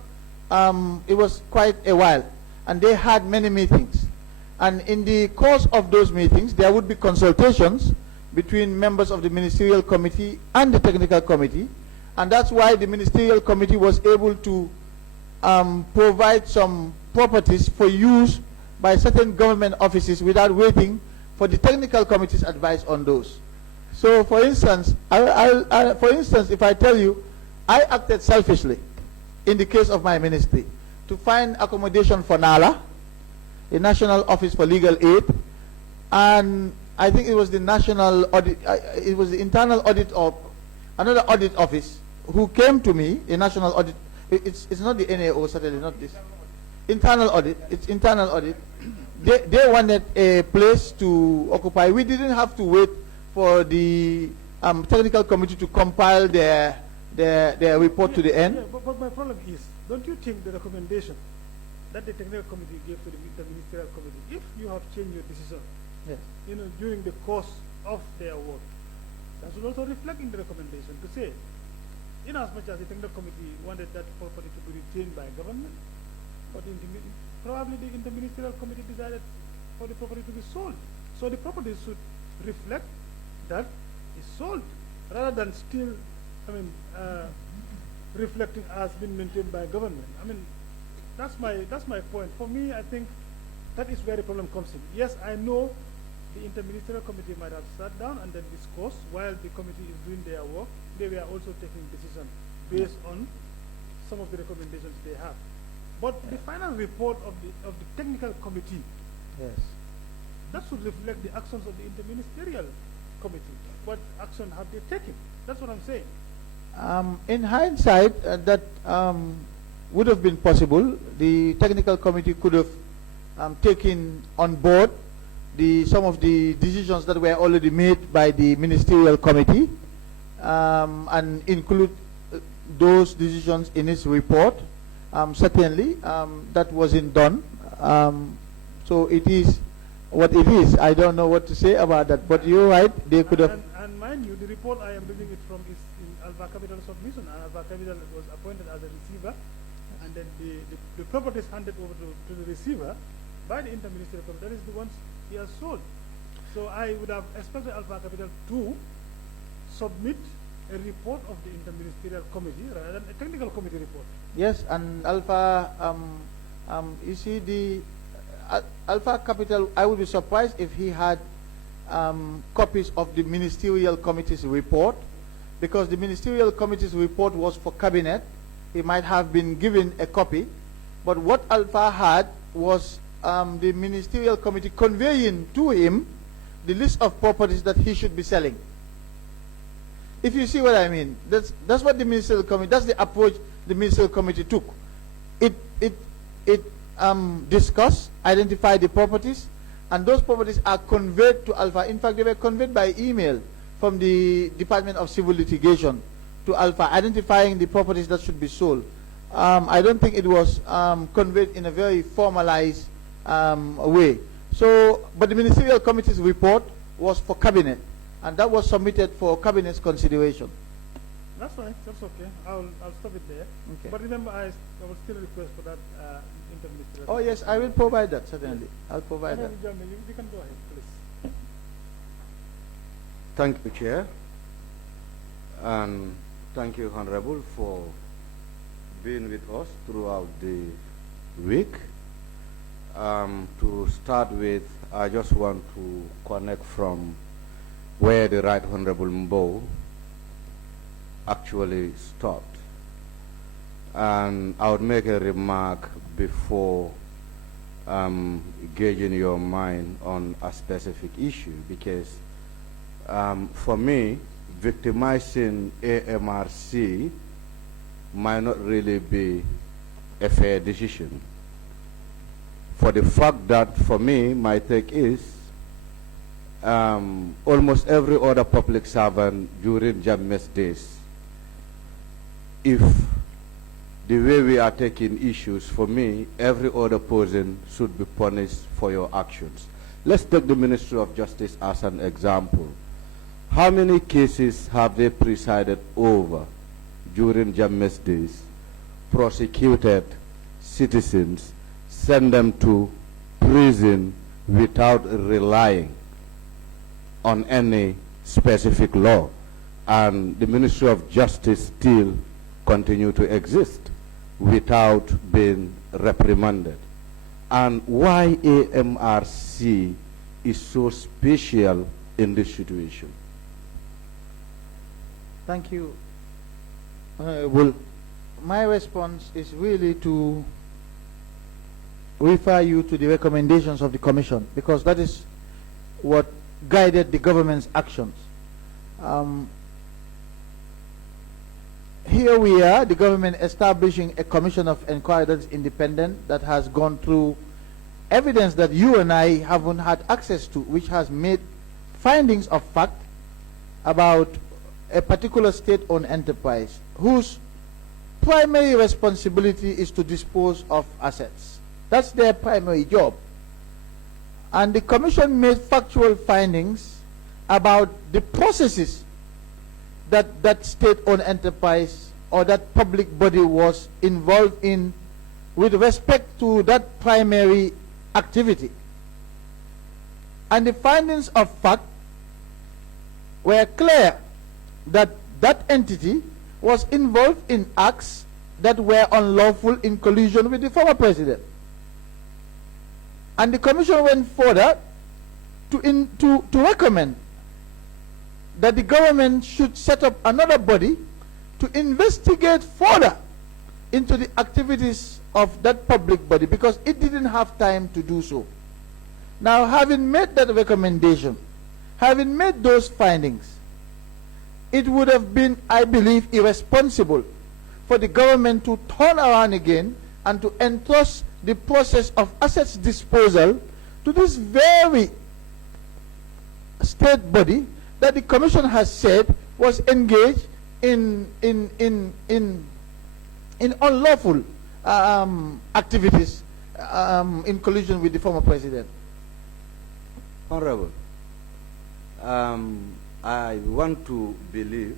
it was quite a while, and they had many meetings. And in the course of those meetings, there would be consultations between members of the ministerial committee and the technical committee, and that's why the ministerial committee was able to provide some properties for use by certain government offices without waiting for the technical committee's advice on those. So, for instance, if I tell you, I acted selfishly in the case of my ministry to find accommodation for NALA, the National Office for Legal Aid, and I think it was the National Audit, it was the Internal Audit of another audit office who came to me, a National Audit. It's not the NAO, certainly not this. Internal Audit. It's Internal Audit. They wanted a place to occupy. We didn't have to wait for the technical committee to compile their report to the end. Yeah, but my problem is, don't you think the recommendation that the technical committee gave to the interministerial committee, if you have changed your decision, during the course of their work, that should also reflect in the recommendation to say, in as much as the technical committee wanted that property to be retained by government, but probably the interministerial committee decided for the property to be sold. So the property should reflect that it's sold, rather than still, reflecting as being maintained by government. That's my point. For me, I think that is where the problem comes in. Yes, I know the interministerial committee might have sat down and then discussed while the committee is doing their work. They were also taking decisions based on some of the recommendations they have. But the final report of the technical committee, that should reflect the actions of the interministerial committee. What action have they taken? That's what I'm saying. In hindsight, that would have been possible. The technical committee could have taken on board some of the decisions that were already made by the ministerial committee and include those decisions in its report. Certainly, that wasn't done. So it is what it is. I don't know what to say about that. But you're right, they could have. And mind you, the report I am reading it from is in Alpha Capital submission. Alpha Capital was appointed as a receiver, and then the properties handed over to the receiver by the interministerial committee. That is the ones he has sold. So I would have expected Alpha Capital to submit a report of the interministerial committee rather than a technical committee report. Yes, and Alpha, you see the Alpha Capital, I would be surprised if he had copies of the ministerial committee's report, because the ministerial committee's report was for cabinet. He might have been given a copy, but what Alpha had was the ministerial committee conveying to him the list of properties that he should be selling. If you see what I mean, that's what the ministerial committee, that's the approach the ministerial committee took. It discussed, identified the properties, and those properties are conveyed to Alpha. In fact, they were conveyed by email from the Department of Civil Litigation to Alpha, identifying the properties that should be sold. I don't think it was conveyed in a very formalized way. So, but the Ministerial Committee's report was for Cabinet, and that was submitted for Cabinet's consideration. That's fine. That's okay. I'll stop it there. Okay. But remember, I will still request for that interministerial. Oh yes, I will provide that, certainly. I'll provide that. You can go ahead, please. Thank you, Chair. And thank you, Honorable, for being with us throughout the week. To start with, I just want to connect from where the Right Honorable Mbo actually stopped. And I would make a remark before gauging your mind on a specific issue, because for me, victimizing AMRC might not really be a fair decision. For the fact that, for me, my take is almost every other public servant during Jammeh's days, if the way we are taking issues, for me, every other person should be punished for your actions. Let's take the Ministry of Justice as an example. How many cases have they presided over during Jammeh's days, prosecuted citizens, send them to prison without relying on any specific law, and the Ministry of Justice still continue to exist without being reprimanded? And why AMRC is so special in this situation? Thank you. Well, my response is really to refer you to the recommendations of the Commission, because that is what guided the government's actions. Here we are, the government establishing a commission of inquiry that is independent, that has gone through evidence that you and I haven't had access to, which has made findings of fact about a particular state-owned enterprise whose primary responsibility is to dispose of assets. That's their primary job. And the commission made factual findings about the processes that that state-owned enterprise or that public body was involved in with respect to that primary activity. And the findings of fact were clear that that entity was involved in acts that were unlawful in collusion with the former president. And the commission went further to recommend that the government should set up another body to investigate further into the activities of that public body, because it didn't have time to do so. Now, having made that recommendation, having made those findings, it would have been, I believe, irresponsible for the government to turn around again and to entrust the process of assets disposal to this very state body that the commission has said was engaged in unlawful activities in collusion with the former president. Honorable, I want to believe.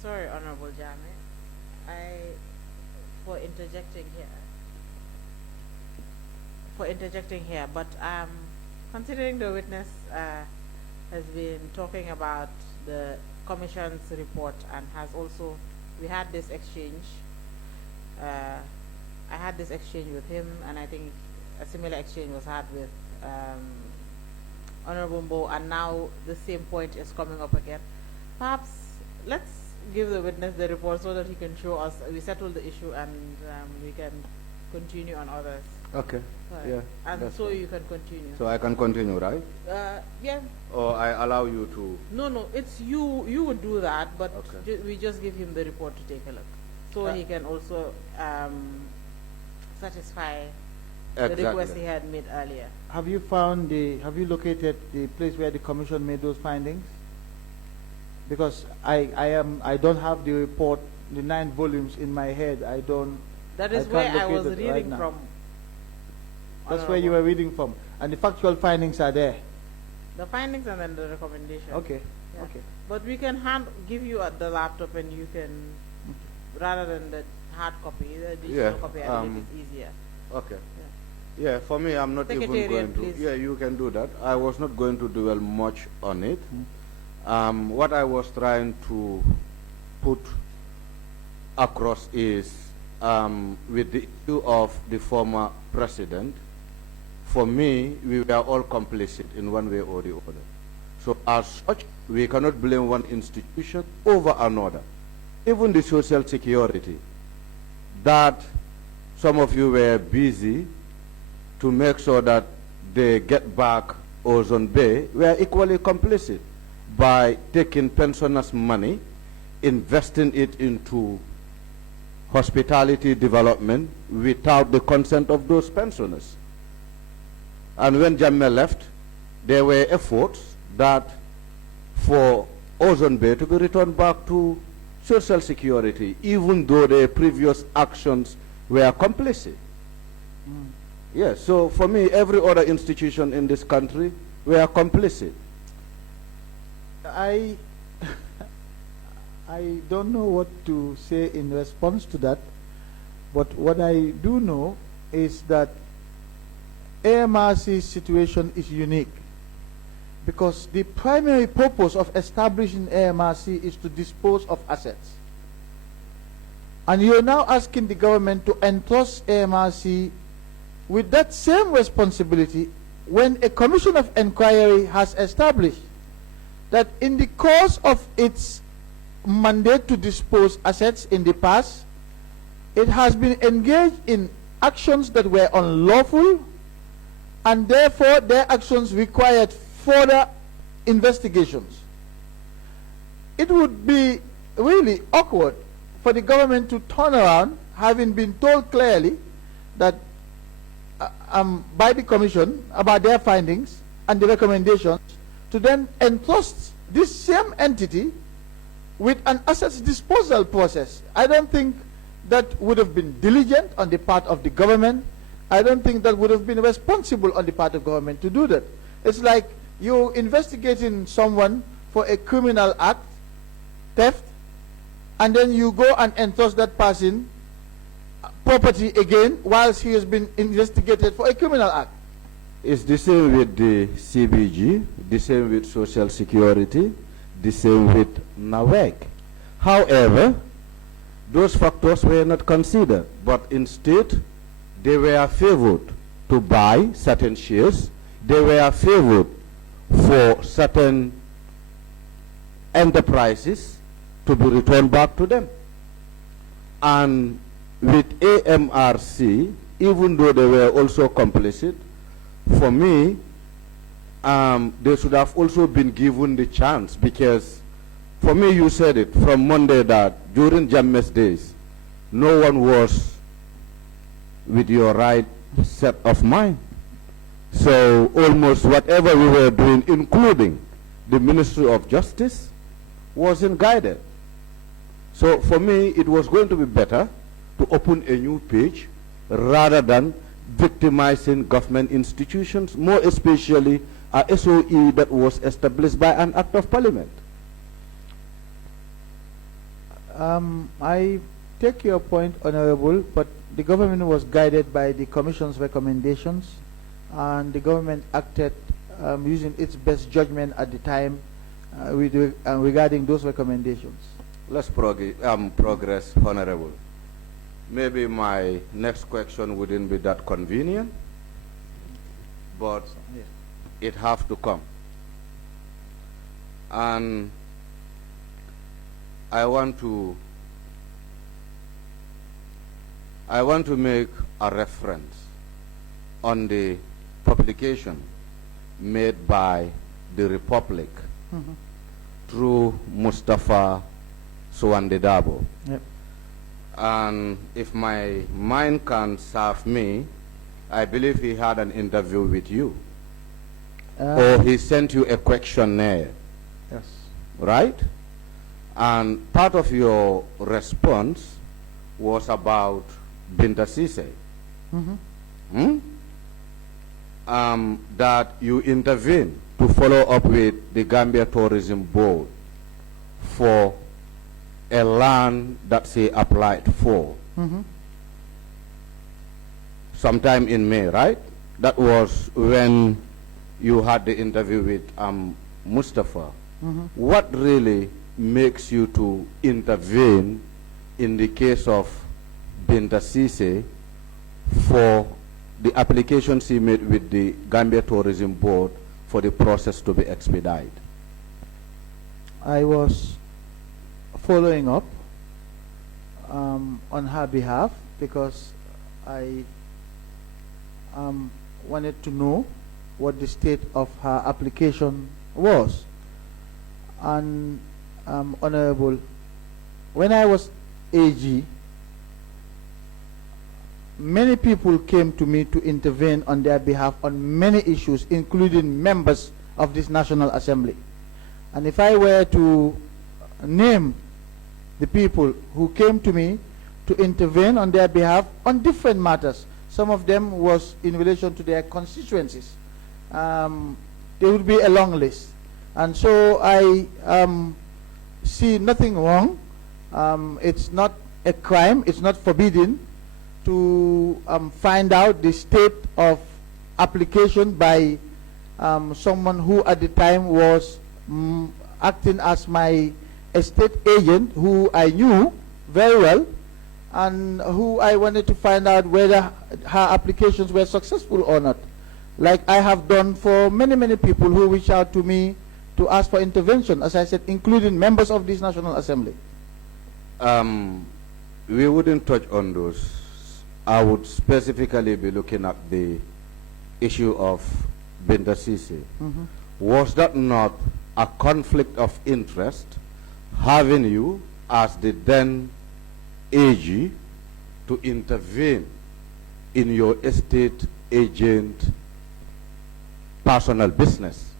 Sorry, Honorable Jameh, for interjecting here, but considering the witness has been talking about the Commission's report and has also, we had this exchange. I had this exchange with him, and I think a similar exchange was had with Honorable Mbo, and now the same point is coming up again. Perhaps let's give the witness the report so that he can show us we settled the issue, and we can continue on others. Okay. Right. Yeah. And so you can continue. So I can continue, right? Yeah. Or I allow you to? No, it's you. You would do that, but okay. We just give him the report to take a look, so he can also satisfy the request Exactly. he had made earlier. Have you located the place where the commission made those findings? Because I don't have the report, the 9 volumes in my head. That is I where can't I was locate it right reading now. from. That's where you were reading from. And the factual findings are there. The findings and then the recommendation. Okay. Yeah. Okay. But we can give you the laptop and you can, rather than the hard copy, the digital copy, I think it is easier. Okay. Yeah. Yeah, for me, I'm not even Secretariat, going to. please. Yeah, you can do that. I was not going to dwell much on it. What I was trying to put across is with the issue of the former president, for me, we were all complicit in one way or the other. So as such, we cannot blame one institution over another. Even the social security, that some of you were busy to make sure that they get back Ozone Bay, were equally complicit by taking pensioners' money, investing it into hospitality development without the consent of those pensioners. And when Jammeh left, there were efforts that for Ozone Bay to be returned back to social security, even though their previous actions were complicit. Yes, so for me, every other institution in this country were complicit. I don't know what to say in response to that, but what I do know is that AMRC's situation is unique because the primary purpose of establishing AMRC is to dispose of assets. And you're now asking the government to entrust AMRC with that same responsibility when a commission of inquiry has established that in the course of its mandate to dispose assets in the past, it has been engaged in actions that were unlawful, and therefore their actions required further investigations. It would be really awkward for the government to turn around, having been told clearly that by the commission about their findings and the recommendations, to then entrust this same entity with an assets disposal process. I don't think that would have been diligent on the part of the government. I don't think that would have been responsible on the part of government to do that. It's like you're investigating someone for a criminal act, theft, and then you go and entrust that person property again whilst he has been investigated for a criminal act. It's the same with the CBG, the same with Social Security, the same with NAWEC. However, those factors were not considered, but instead they were favored to buy certain shares, they were favored for certain enterprises to be returned back to them. And with AMRC, even though they were also complicit, for me, they should have also been given the chance, because for me, you said it from Monday that during Jammeh's days, no one was with your right set of mind. So almost whatever we were doing, including the Ministry of Justice, wasn't guided. So for me, it was going to be better to open a new page rather than victimizing government institutions, more especially a SOE that was established by an act of parliament. I take your point, Honorable, but the government was guided by the Commission's recommendations, and the government acted using its best judgment at the time regarding those recommendations. Let's progress, Honorable. Maybe my next question wouldn't be that convenient, but it has to come. And I want to make a reference on the publication made by the Republic through Mustafa Suwandedabo. Yep. And if my mind can serve me, I believe he had an interview with you. Or he sent you a questionnaire. Yes. Right? And part of your response was about Binta Sise. That you intervened to follow up with the Gambia Tourism Board for a land that she applied for. Sometime in May, right? That was when you had the interview with Mustafa. What really makes you to intervene in the case of Binta Sise for the application she made with the Gambia Tourism Board for the process to be expedited? I was following up on her behalf because I wanted to know what the state of her application was. And Honorable, when I was AG, many people came to me to intervene on their behalf on many issues, including members of this National Assembly. And if I were to name the people who came to me to intervene on their behalf on different matters, some of them was in relation to their constituencies, there would be a long list. And so I see nothing wrong. It's not a crime, it's not forbidden to find out the state of application by someone who at the time was acting as my estate agent, who I knew very well, and who I wanted to find out whether her applications were successful or not, like I have done for many, many people who reach out to me to ask for intervention, as I said, including members of this National Assembly. We wouldn't touch on those. I would specifically be looking at the issue of Binta Sise. Was that not a conflict of interest having you as the then AG to intervene in your estate agent personal business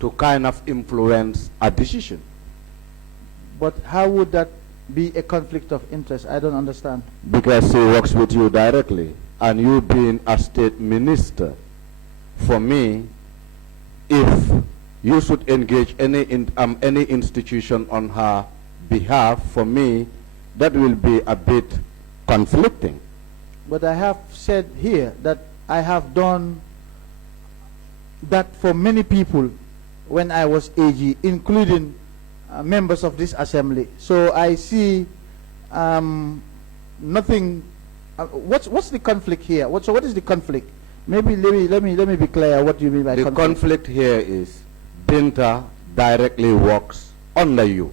to kind of influence a decision? But how would that be a conflict of interest? I don't understand. Because he works with you directly, and you being a state minister, for me, if you should engage any institution on her behalf, for me, that will be a bit conflicting. But I have said here that I have done that for many people when I was AG, including members of this assembly. So I see nothing. What's the conflict here? What is the conflict? Maybe let me be clear. What do you mean by conflict? The conflict here is Binta directly works under you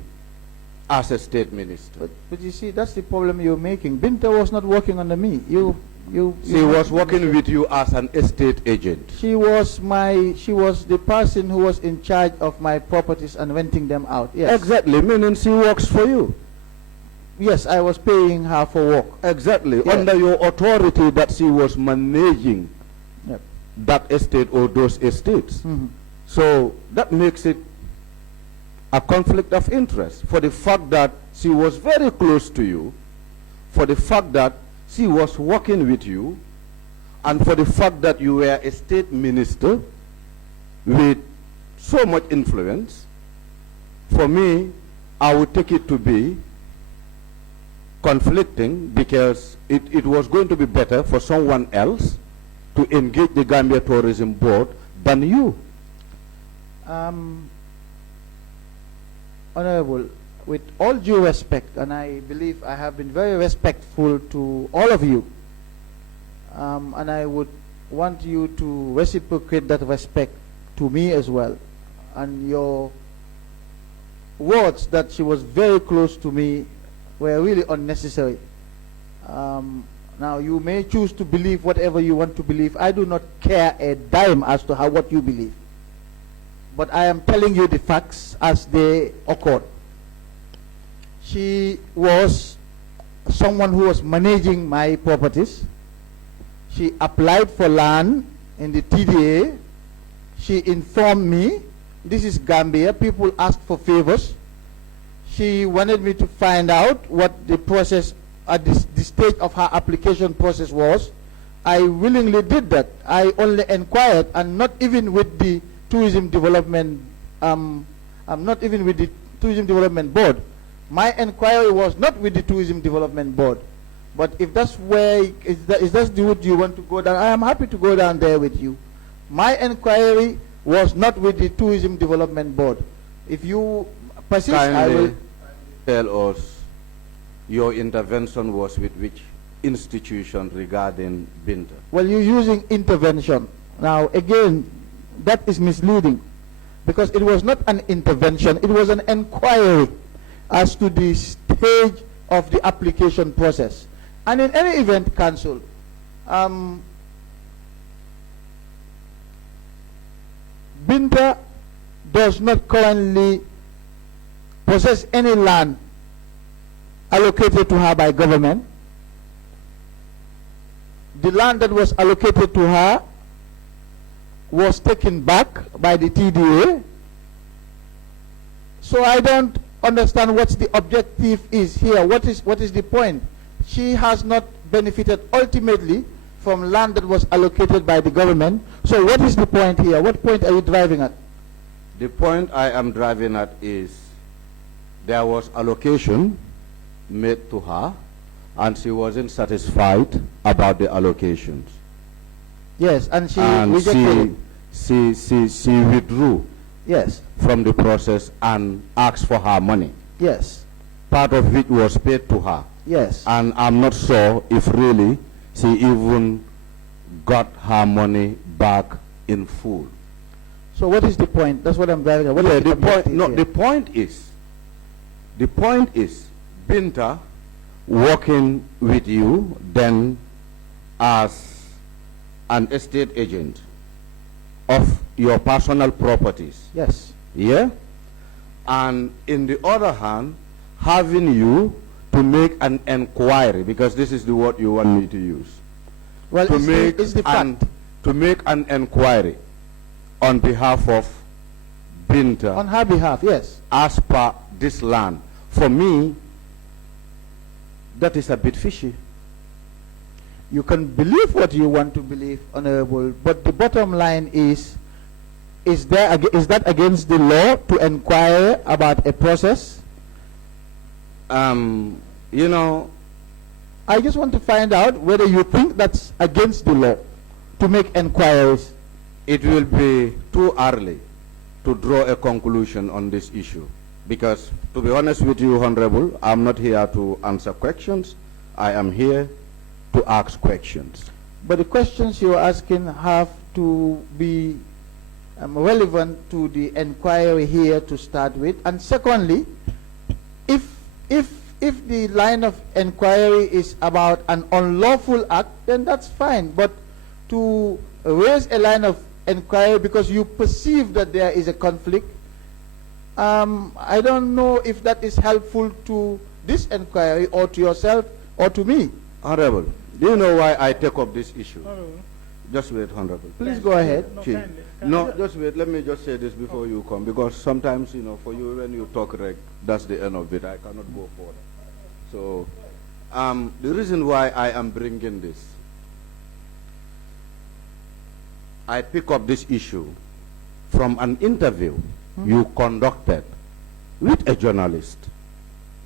as a state minister. But you see, that's the problem you're making. Binta was not working under me. She was working with you as an estate agent. She was the person who was in charge of my properties and renting them out. Yes. Exactly, meaning she works for you. Yes, I was paying her for work. Exactly, Yes. under your authority that she was managing that estate or those estates. So that makes it a conflict of interest for the fact that she was very close to you, for the fact that she was working with you, and for the fact that you were a state minister with so much influence. For me, I would take it to be conflicting, because it was going to be better for someone else to engage the Gambia Tourism Board than you. Honorable, with all due respect, and I believe I have been very respectful to all of you, and I would want you to reciprocate that respect to me as well. And your words that she was very close to me were really unnecessary. Now, you may choose to believe whatever you want to believe. I do not care a dime as to what you believe. But I am telling you the facts as they occurred. She was someone who was managing my properties. She applied for land in the TDA. She informed me, this is Gambia, people ask for favors. She wanted me to find out what the process at the stage of her application process was. I willingly did that. I only inquired, and not even with the tourism development, not even with the tourism development board. My inquiry was not with the tourism development board. But if that's where, is that the route you want to go down, I am happy to go down there with you. My inquiry was not with the tourism development board. If you persist, I will tell us your intervention was with which institution regarding Binta? Well, you're using intervention. Now, again, that is misleading, because it was not an intervention, it was an inquiry as to the stage of the application process. And in any event, Council, Binta does not currently possess any land allocated to her by government. The land that was allocated to her was taken back by the TDA. So I don't understand what the objective is here. What is the point? She has not benefited ultimately from land that was allocated by the government. So what is the point here? What point are you driving at? The point I am driving at is there was allocation made to her, and she wasn't satisfied about the allocations. Yes, and she rejected it. She withdrew, yes, from the process and asked for her money. Yes. Part of which was paid to her. Yes. And I'm not sure if really she even got her money back in full. So what is the point? That's what I'm driving at. What Yeah, is the point, objective no, here? the point is Binta working with you then as an estate agent of your personal properties. Yes. Yeah? And in the other hand, having you to make an inquiry, because this is the word you want me to use. Well, to it's the fact. To make an inquiry on behalf of Binta. On her behalf, yes. As per this land. For me, that is a bit fishy. You can believe what you want to believe, Honorable, but the bottom line is that against the law to inquire about a process? You know, I just want to find out whether you think that's against the law to make inquiries. it will be too early to draw a conclusion on this issue. Because, to be honest with you, Honorable, I'm not here to answer questions. I am here to ask questions. But the questions you're asking have to be relevant to the inquiry here to start with. And secondly, if the line of inquiry is about an unlawful act, then that's fine. But to raise a line of inquiry because you perceive that there is a conflict, I don't know if that is helpful to this inquiry or to yourself or to me. Honorable, do you know why I take up this issue? Honorable. Just wait, Honorable. Please go ahead. No, Chief. kindly. No, just wait. Let me just say this before you come, because sometimes, you know, for you, when you talk reg, that's the end of it. I cannot go further. So, the reason why I am bringing this, I pick up this issue from an interview you conducted with a journalist.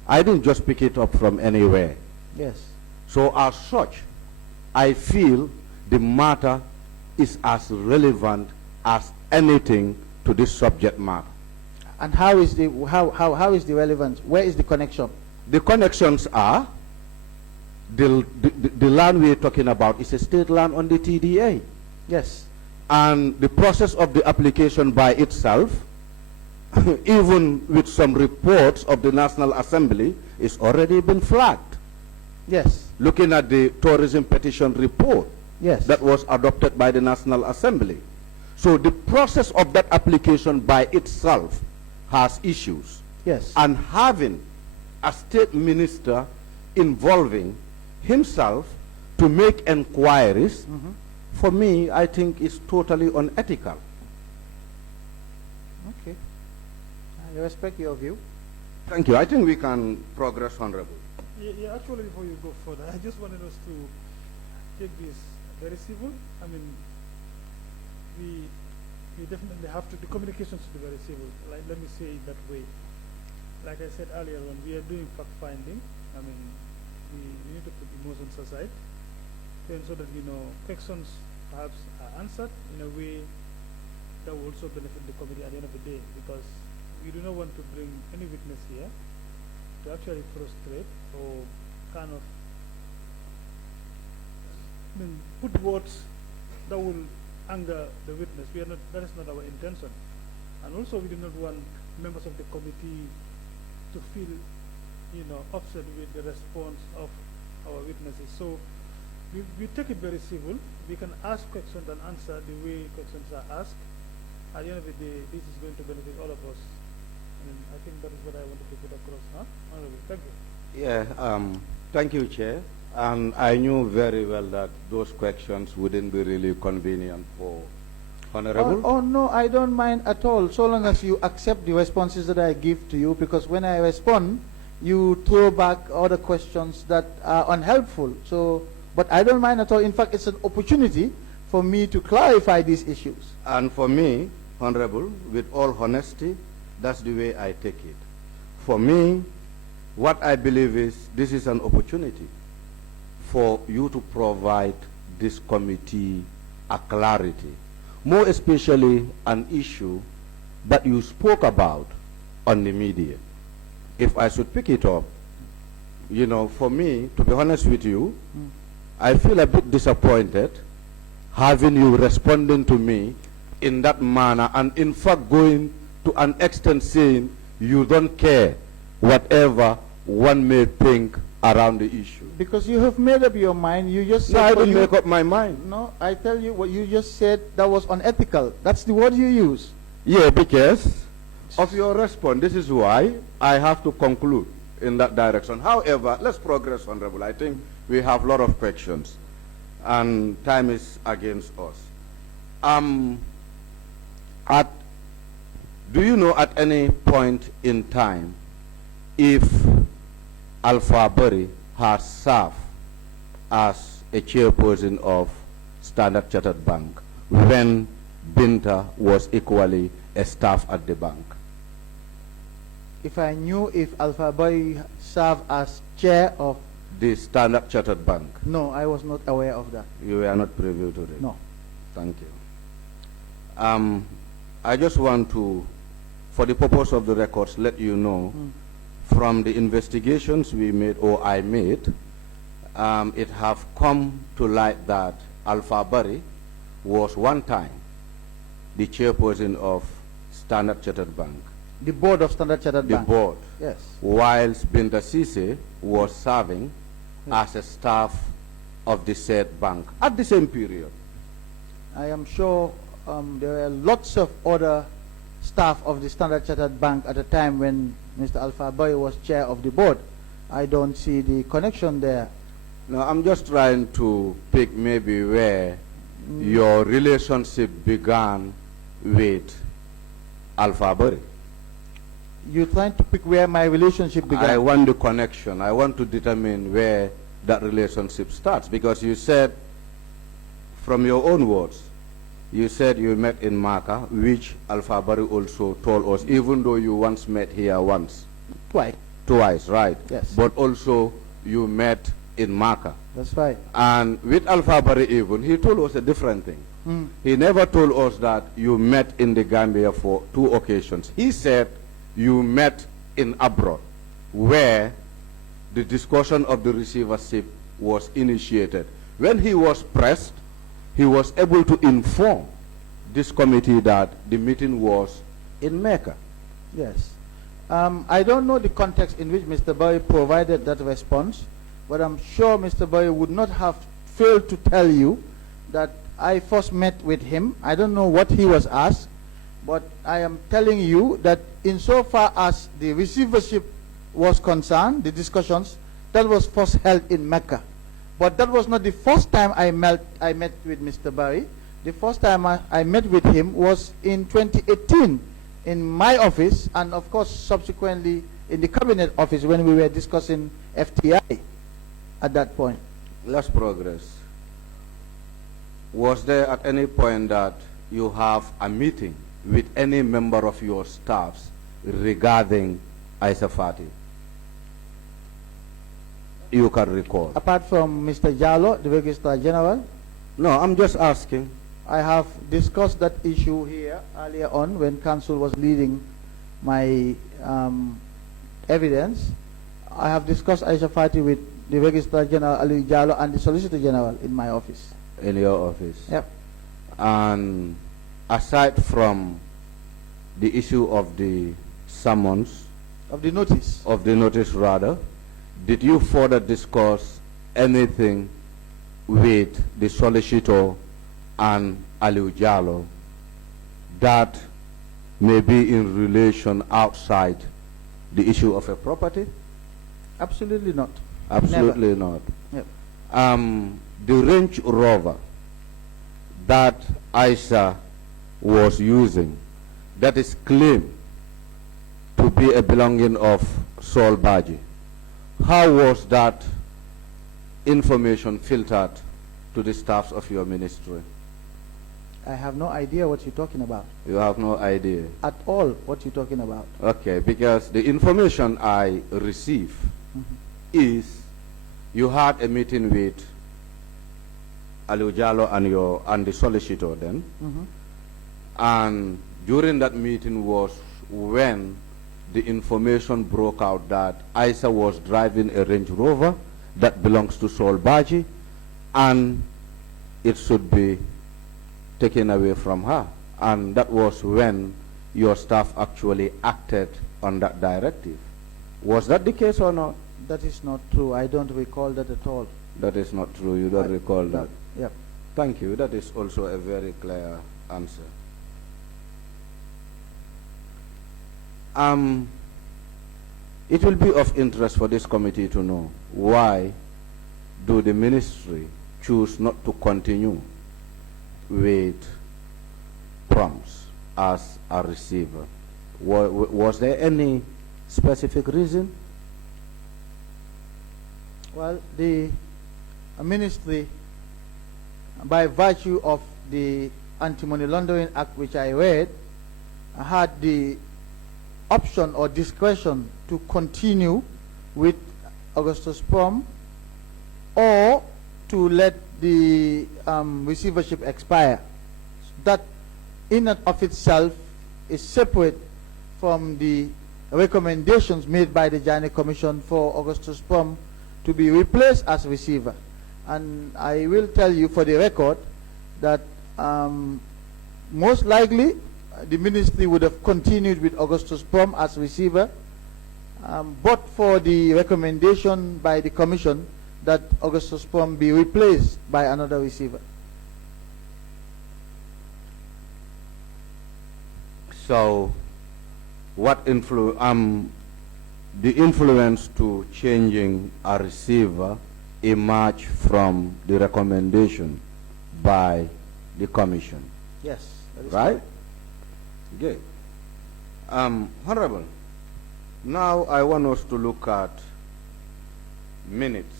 I didn't just pick it up from anywhere. Yes. So as such, I feel the matter is as relevant as anything to this subject matter. And how is the relevance? Where is the connection? The connections are the land we're talking about is a state land on the TDA. Yes. And the process of the application by itself, even with some reports of the National Assembly, is already been flagged. Yes. Looking at the tourism petition report, Yes. that was adopted by the National Assembly. So the process of that application by itself has issues. Yes. And having a state minister involving himself to to make inquiries, for me, I think it's totally unethical. Okay. I respect your view. Thank you. I think we can progress, Honorable. Yeah, actually, before you go further, I just wanted us to take this very civil. I mean, we definitely have to, the communications should be very civil. Like, let me say it that way. Like I said earlier, when we are doing fact-finding, I mean, we need to put emotions aside to ensure that, questions perhaps are answered in a way that will also benefit the committee at the end of the day, because we do not want to bring any witness here to actually frustrate or kind of put words that will anger the witness. That is not our intention. And also we do not want members of the committee to feel, upset with the response of our witnesses. So we take it very civil. We can ask questions and answer the way questions are asked. At the end of the day, this is going to benefit all of us. And I think that is what I wanted to put across. Honorable, thank you. Yeah, thank you, Chair. And I knew very well that those questions wouldn't be really convenient for Honorable. Oh, no, I don't mind at all, so long as you accept the responses that I give to you, because when I respond, you throw back other questions that are unhelpful. So, but I don't mind at all. In fact, it's an opportunity for me to clarify these issues. And for me, Honorable, with all honesty, that's the way I take it. For me, what I believe is this is an opportunity for you to provide this committee a clarity, more especially an issue that you spoke about on the media. If I should pick it up, for me, to be honest with you, I feel a bit disappointed having you responding to me in that manner, and in fact going to an extent saying you don't care whatever one may think around the issue. Because you have made up your mind. You just said... No, I didn't make up my mind. No, I tell you what you just said, that was unethical. That's the word you use. Yeah, because of your response. This is why I have to conclude in that direction. However, let's progress, Honorable. I think we have a lot of questions, and time is against us. Do you know at any point in time if Alpha Berry has served as a chairperson of Standard Chartered Bank when Binta was equally a staff at the bank? If I knew if Alpha Berry served as chair of the Standard Chartered Bank? No, I was not aware of that. You were not privy to it? No. Thank you. I just want to, for the purpose of the records, let you know from the investigations we made, or I made, it have come to light that Alpha Berry was one time the chairperson of Standard Chartered Bank. The board of Standard Chartered Bank? The board. Yes. Whilst Binta Sise was serving as a staff of the said bank at the same period. I am sure there were lots of other staff of the Standard Chartered Bank at the time when Mr. Alpha Berry was chair of the board. I don't see the connection there. No, I'm just trying to pick maybe where your relationship began with Alpha Berry. You're trying to pick where my relationship began? I want the connection. I want to determine where that relationship starts, because you said, from your own words, you said you met in Maka, which Alpha Berry also told us, even though you once met here once. Twice. Twice, right. Yes. But also you met in Maka. That's right. And with Alpha Berry even, he told us a different thing. He never told us that you met in the Gambia for 2 occasions. He said you met in abroad, where the discussion of the receivership was initiated. When he was pressed, he was able to inform this committee that the meeting was in Mecca. Yes. I don't know the context in which Mr. Berry provided that response, but I'm sure Mr. Berry would not have failed to tell you that I first met with him. I don't know what he was asked, but I am telling you that insofar as the receivership was concerned, the discussions, that was first held in Mecca. But that was not the first time I met with Mr. Barry. The first time I met with him was in 2018 in my office, and of course subsequently in the cabinet office when we were discussing FTI at that point. Let's progress. Was there at any point that you have a meeting with any member of your staffs regarding Isafati? You can recall. Apart from Mr. Jallo, the Registrar General? No, I'm just asking. I have discussed that issue here earlier on when Council was leading my evidence. I have discussed Isafati with the Registrar General Ali Jallo and the Solicitor General in my office. In your office? Yep. And aside from the issue of the summons, of the notice rather, did you further discuss anything with the solicitor and Aliu Jallo that may be in relation outside the issue of a property? Absolutely not. Absolutely not. Yep. The Range Rover that Aisha was using, that is claimed to be a belonging of Saul Baji, how was that information filtered to the staffs of your ministry? I have no idea what you're talking about. You have no idea? At all what you're talking about. Okay, because the information I receive is you had a meeting with Aliu Jallo and the solicitor then, and during that meeting was when the information broke out that Isa was driving a Range Rover that belongs to Saul Baji and it should be taken away from her. And that was when your staff actually acted on that directive. Was that the case or not? That is not true. I don't recall that at all. That is not true. You don't recall that? Yep. Thank you. That is also a very clear answer. It will be of interest for this committee to know why do the ministry choose not to continue with prompts as a receiver? Was there any specific reason? Well, the ministry, by virtue of the Anti-Money Laundering Act, which I read, had the option or discretion to continue with Augustus Prom or to let the receivership expire. That in and of itself is separate from the recommendations made by the Jani Commission for Augustus Prom to be replaced as receiver. And I will tell you for the record that most likely the ministry would have continued with Augustus Prom as receiver, but for the recommendation by the commission that Augustus Prom be replaced by another receiver. So, what the influence to changing a receiver emerged from the recommendation by the commission? Yes. That is right? correct. Good. Honorable, now I want us to look at minutes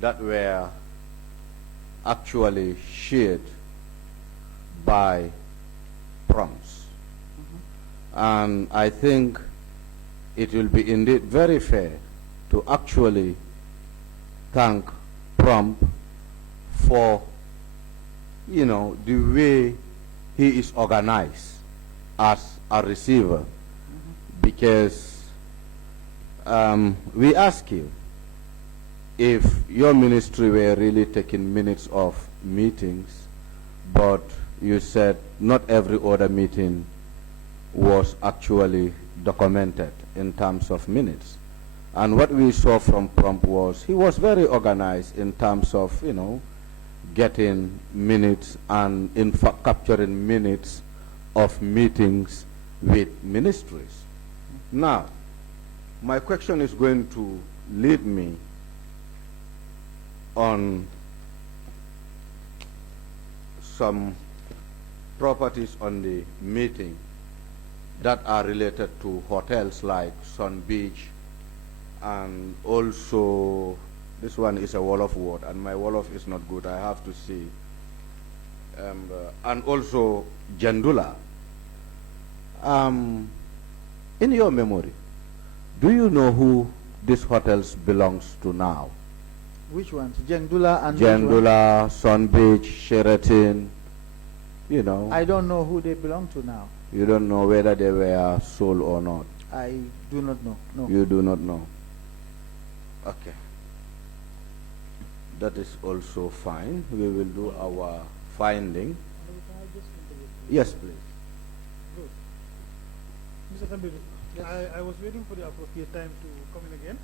that were actually shared by prompts. And I think it will be indeed very fair to actually thank Prompt for, the way he is organized as a receiver, because we ask you if your ministry were really taking minutes of meetings, but you said not every other meeting was actually documented in terms of minutes. And what we saw from Prompt was he was very organized in terms of, getting minutes and in fact capturing minutes of meetings with ministries. Now, my question is going to lead me on some properties on the meeting that are related to hotels like Sun Beach, and also this one is a Wolof word, and my Wolof is not good, I have to see. And also Jandula. In your memory, do you know who these hotels belongs to now? Which ones? Jandula and Jandula, Sun Beach, Sheraton, you know. I don't know who they belong to now. You don't know whether they were sold or not? I do not know. No. You do not know. Okay. That is also fine. We will do our finding. Yes, please. Good. Mr. Tambedou, yes. I was waiting for the appropriate time to come in again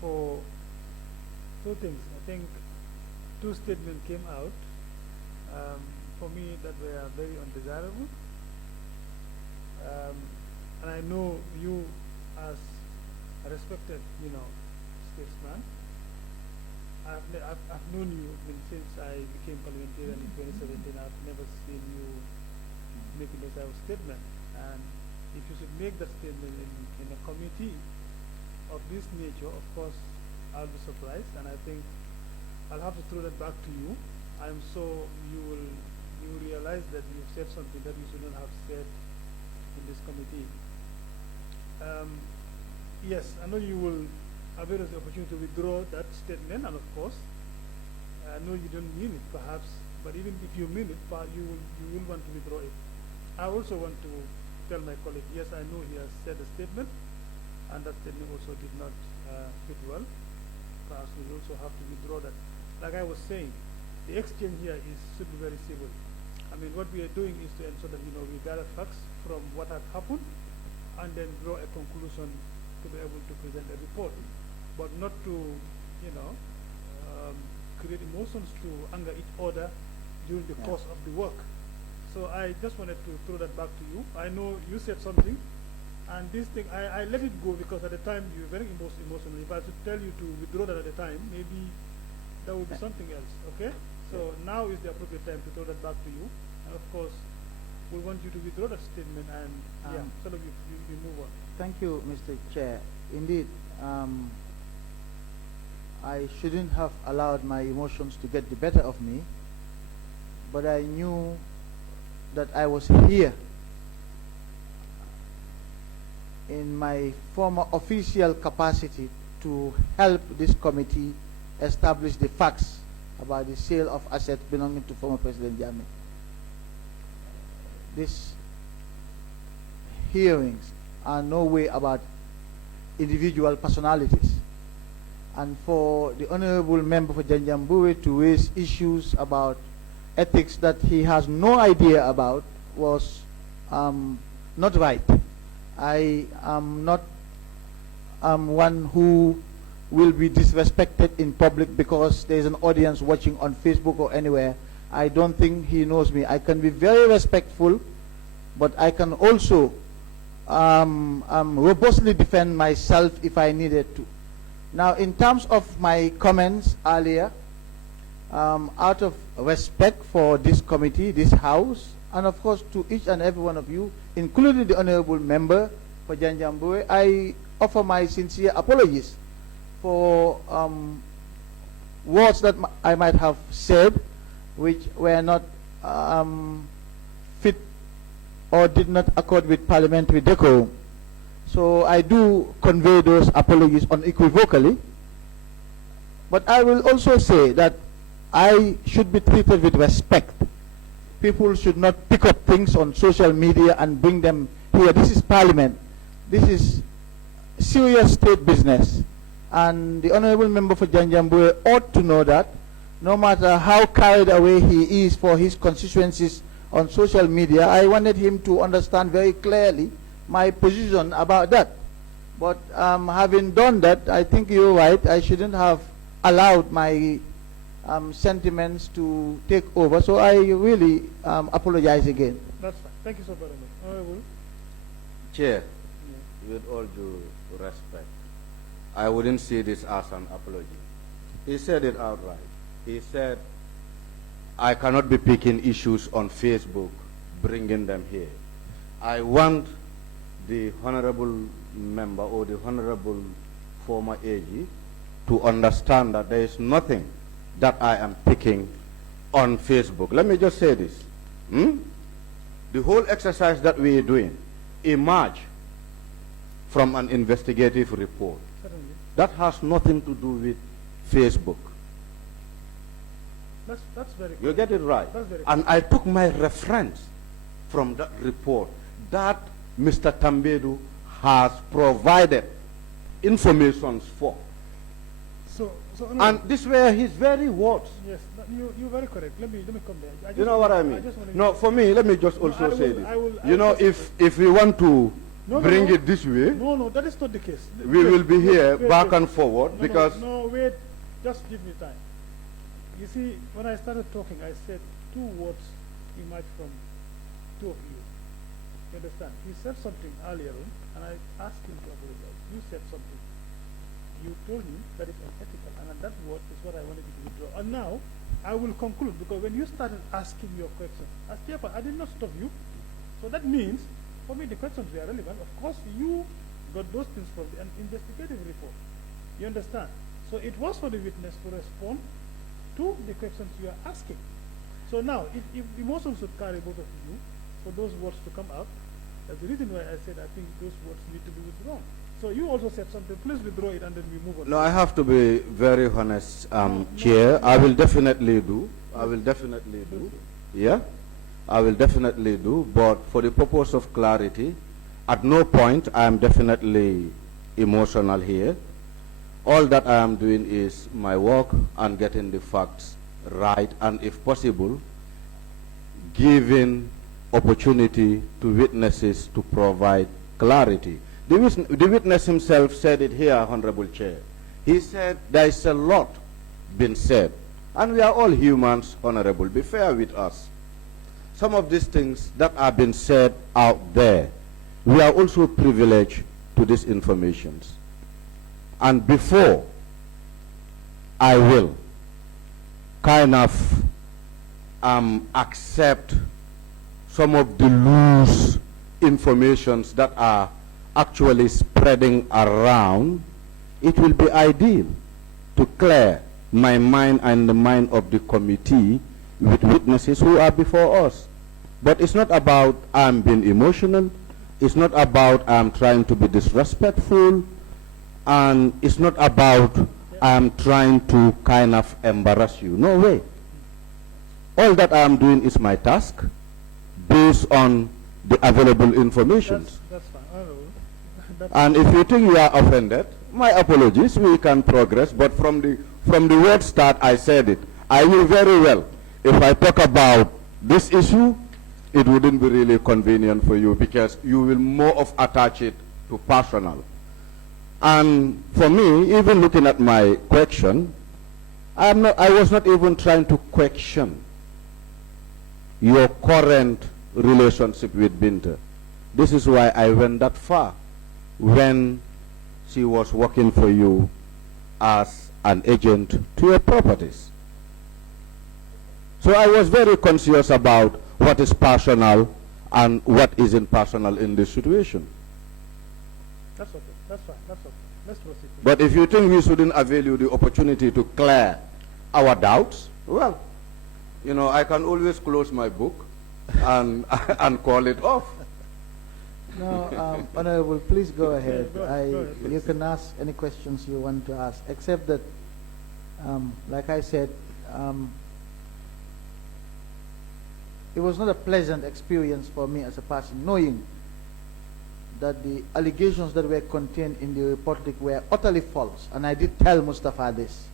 for two things. I think two statements came out for me that were very undesirable. And I know you, as a respected, statesman, I've known you since I became parliamentarian in 2017. I've never seen you making this type of statement. And if you should make that statement in a committee of this nature, of course, I'll be surprised. And I think I'll have to throw that back to you. I'm so you will realize that you've said something that you should not have said in this committee. Yes, I know you will avail of the opportunity to withdraw that statement, and of course, I know you don't mean it perhaps, but even if you mean it, you will want to withdraw it. I also want to tell my colleague, yes, I know he has said a statement, and that statement also did not fit well. Perhaps we also have to withdraw that. Like I was saying, the exchange here should be very civil. I mean, what we are doing is to ensure that we gather facts from what had happened, and then draw a conclusion to be able to present a report, but not to, create emotions to anger each other during the course of the work. So I just wanted to throw that back to you. I know you said something, and this thing, I let it go because at the time you were very emotional. If I should tell you to withdraw that at the time, maybe that would be something else, okay? So now is the appropriate time to throw that back to you. And of course, we want you to withdraw that statement and sort of you move on. Thank you, Mr. Chair. Indeed, I shouldn't have allowed my emotions to get the better of me, but I knew that I was here in my former official capacity to help this committee establish the facts about the sale of assets belonging to former President Jammeh. These hearings are no way about individual personalities. And for the Honorable Member for Janjambure to raise issues about ethics that he has no idea about was not right. I am not one who will be disrespected in public because there is an audience watching on Facebook or anywhere. I don't think he knows me. I can be very respectful, but I can also robustly defend myself if I needed to. Now, in terms of my comments earlier, out of respect for this committee, this House, and of course to each and every one of you, including the Honorable Member for Janjambure, I offer my sincere apologies for words that I might have said which were not fit or did not accord with parliamentary decorum. So I do convey those apologies unequivocally. But I will also say that I should be treated with respect. People should not pick up things on social media and bring them here. This is Parliament. This is serious state business. And the Honorable Member for Janjambure ought to know that, no matter how carried away he is for his constituencies on social media, I wanted him to understand very clearly my position about that. But having done that, I think you're right. I shouldn't have allowed my sentiments to take over. So I really apologize again. That's fine. Thank you so very much. Honorable. Chair, with all due respect, I wouldn't see this as an apology. He said it outright. He said, I cannot be picking issues on Facebook, bringing them here. I want the honorable member or the honorable former AG to understand that there is nothing that I am picking on Facebook. Let me just say this. The whole exercise that we are doing emerged from an investigative report. Certainly. That has nothing to do with Facebook. That's very You get it right. That's very And I took my reference from that report that Mr. Tambedou has provided information for. So And these were his very words. yes, you're very correct. Let me come there. You know what I mean? No, for me, let me just also say this. I You know, will if we want to No, bring no. it this way, No, that is not the case. we will be here Wait, back wait. and forward No, because no, wait, just give me time. You see, when I started talking, I said 2 words emerged from 2 of you. You understand? He said something earlier on, and I asked him to apologize. You said something. You told him that it's unethical, and that word is what I wanted you to withdraw. And now, I will conclude, because when you started asking your question, as chairman, I did not stop you. So that means, for me, the questions were relevant. Of course, you got those things from an investigative report. You understand? So it was for the witness to respond to the questions you are asking. So now, if emotions should carry both of you, for those words to come out, that's the reason why I said I think those words need to be withdrawn. So you also said something. Please withdraw it and then we move on. no, I have to be very honest, Chair. I will definitely do. I will definitely do. Yeah, I will definitely do. But for the purpose of clarity, at no point I am definitely emotional here. All that I am doing is my work and getting the facts right, and if possible, giving opportunity to witnesses to provide clarity. The witness himself said it here, Honorable Chair. He said there is a lot been said, and we are all humans, Honorable. Be fair with us. Some of these things that have been said out there, we are also privileged to these informations. And before I will kind of accept some of the loose informations that are actually spreading around, it will be ideal to clear my mind and the mind of the committee with witnesses who are before us. But it's not about I'm being emotional, it's not about I'm trying to be disrespectful, and it's not about I'm trying to kind of embarrass you. No way. All that I'm doing is my task based on the available information. That's fine. And if you think you are offended, my apologies, we can progress, but from the word start I said it. I will very well, if I talk about this issue, it wouldn't be really convenient for you because you will more of attach it to personal. And for me, even looking at my question, I was not even trying to question your current relationship with Binta. This is why I went that far when she was working for you as an agent to your properties. So I was very conscious about what is personal and what isn't personal in this situation. That's okay. That's fine. That's okay. Let's proceed. But if you think we shouldn't avail you the opportunity to clear our doubts, well, you know, I can always close my book and, and call it off. No, Honorable, please go ahead. go ahead, You can ask any questions you want to ask, except that, like I said, it was not a pleasant experience for me as a person, knowing that the allegations that were contained in the report were utterly false. And I did tell Mustafa this.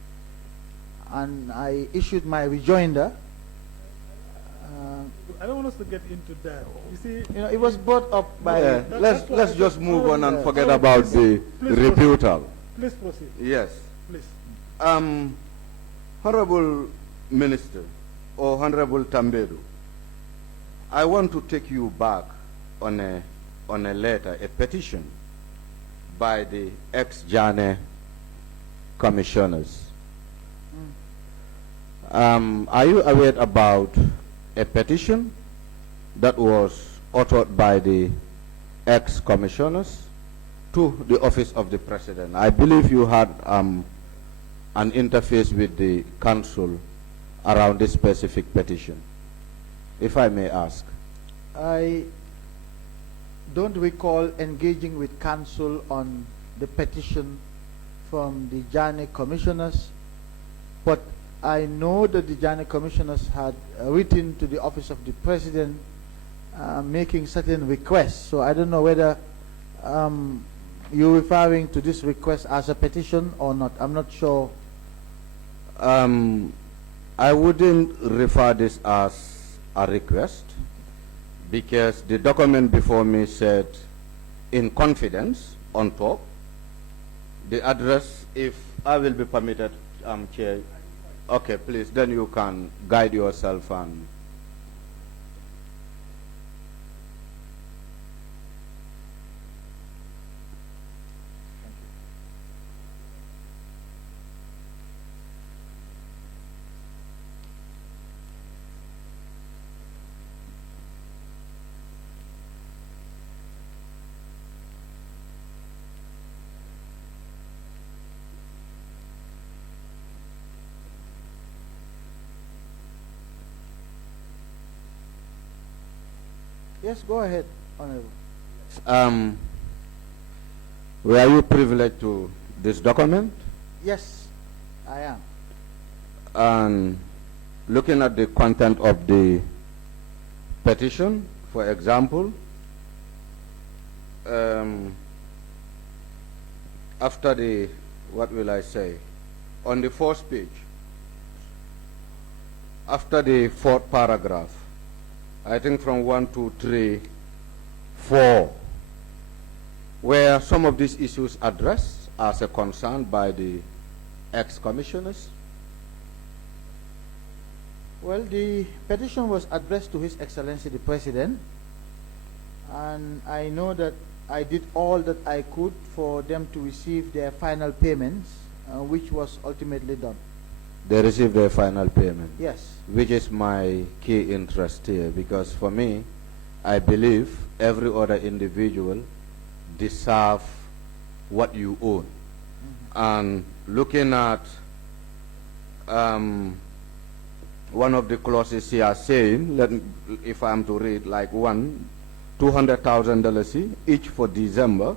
And I issued my rejoinder. I don't want us to get into that. You see, You know, it was brought up by... Yeah, that's what let's I just said. move on and Yeah. forget Oh, about please, the please rebuttal. please proceed. Yes. Please. Honorable Minister, or Honorable Tambedou, I want to take you back on a letter, a petition by the ex-Jane commissioners Are you aware about a petition that was authored by the ex-commissioners to the office of the president? I believe you had an interface with the council around this specific petition, if I may ask. I don't recall engaging with council on the petition from the Jani commissioners, but I know that the Jani commissioners had written to the office of the president making certain requests. So I don't know whether you're referring to this request as a petition or not. I'm not sure. I wouldn't refer this as a request, because the document before me said, in confidence, on top, the address, if I will be permitted, Chair. Okay, please, then you can guide yourself and Yes, go ahead, Honorable. were you privileged to this document? Yes, I am. And looking at the content of the petition, for example, after the, what will I say, on the first page, after the fourth paragraph, I think from 1, 2, 3, 4, where some of these issues addressed as a concern by the ex-commissioners? Well, the petition was addressed to His Excellency the President, and I know that I did all that I could for them to receive their final payments, which was ultimately done. They received their final payment? Yes. Which is my key interest here, because for me, I believe every other individual deserves what you own. And looking at one of the clauses here saying, if I'm to read like one, $200,000 each for December.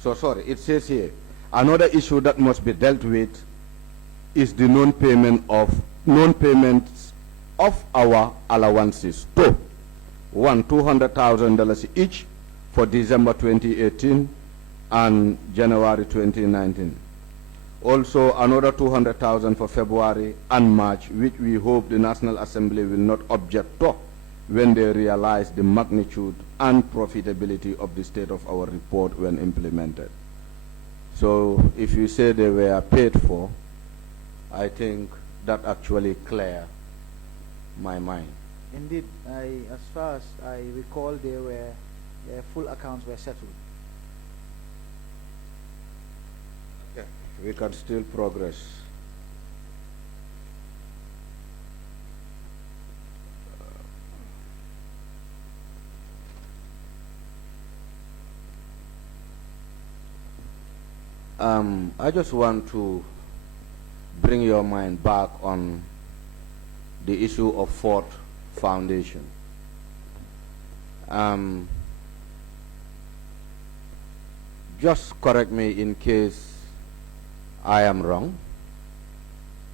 So sorry, it says here, another issue that must be dealt with is the non-payments of our allowances. Two, one, $200,000 each for December 2018 and January 2019. Also another $200,000 for February and March, which we hope the National Assembly will not object to when they realize the magnitude and profitability of the state of our report when implemented. So if you say they were paid for, I think that actually clear my mind. Indeed, as far as I recall, their full accounts were settled. Yeah, we can still progress. I just want to bring your mind back on the issue of Ford Foundation. Just correct me in case I am wrong.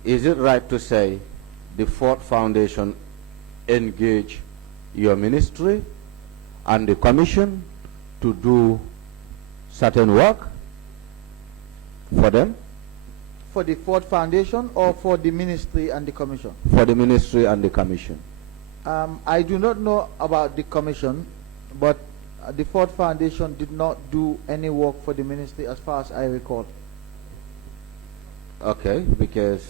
Is it right to say the Ford Foundation engage your ministry and the commission to do certain work for them? For the Ford Foundation or for the ministry and the commission? For the ministry and the commission. I do not know about the commission, but the Ford Foundation did not do any work for the ministry as far as I recall. Okay, because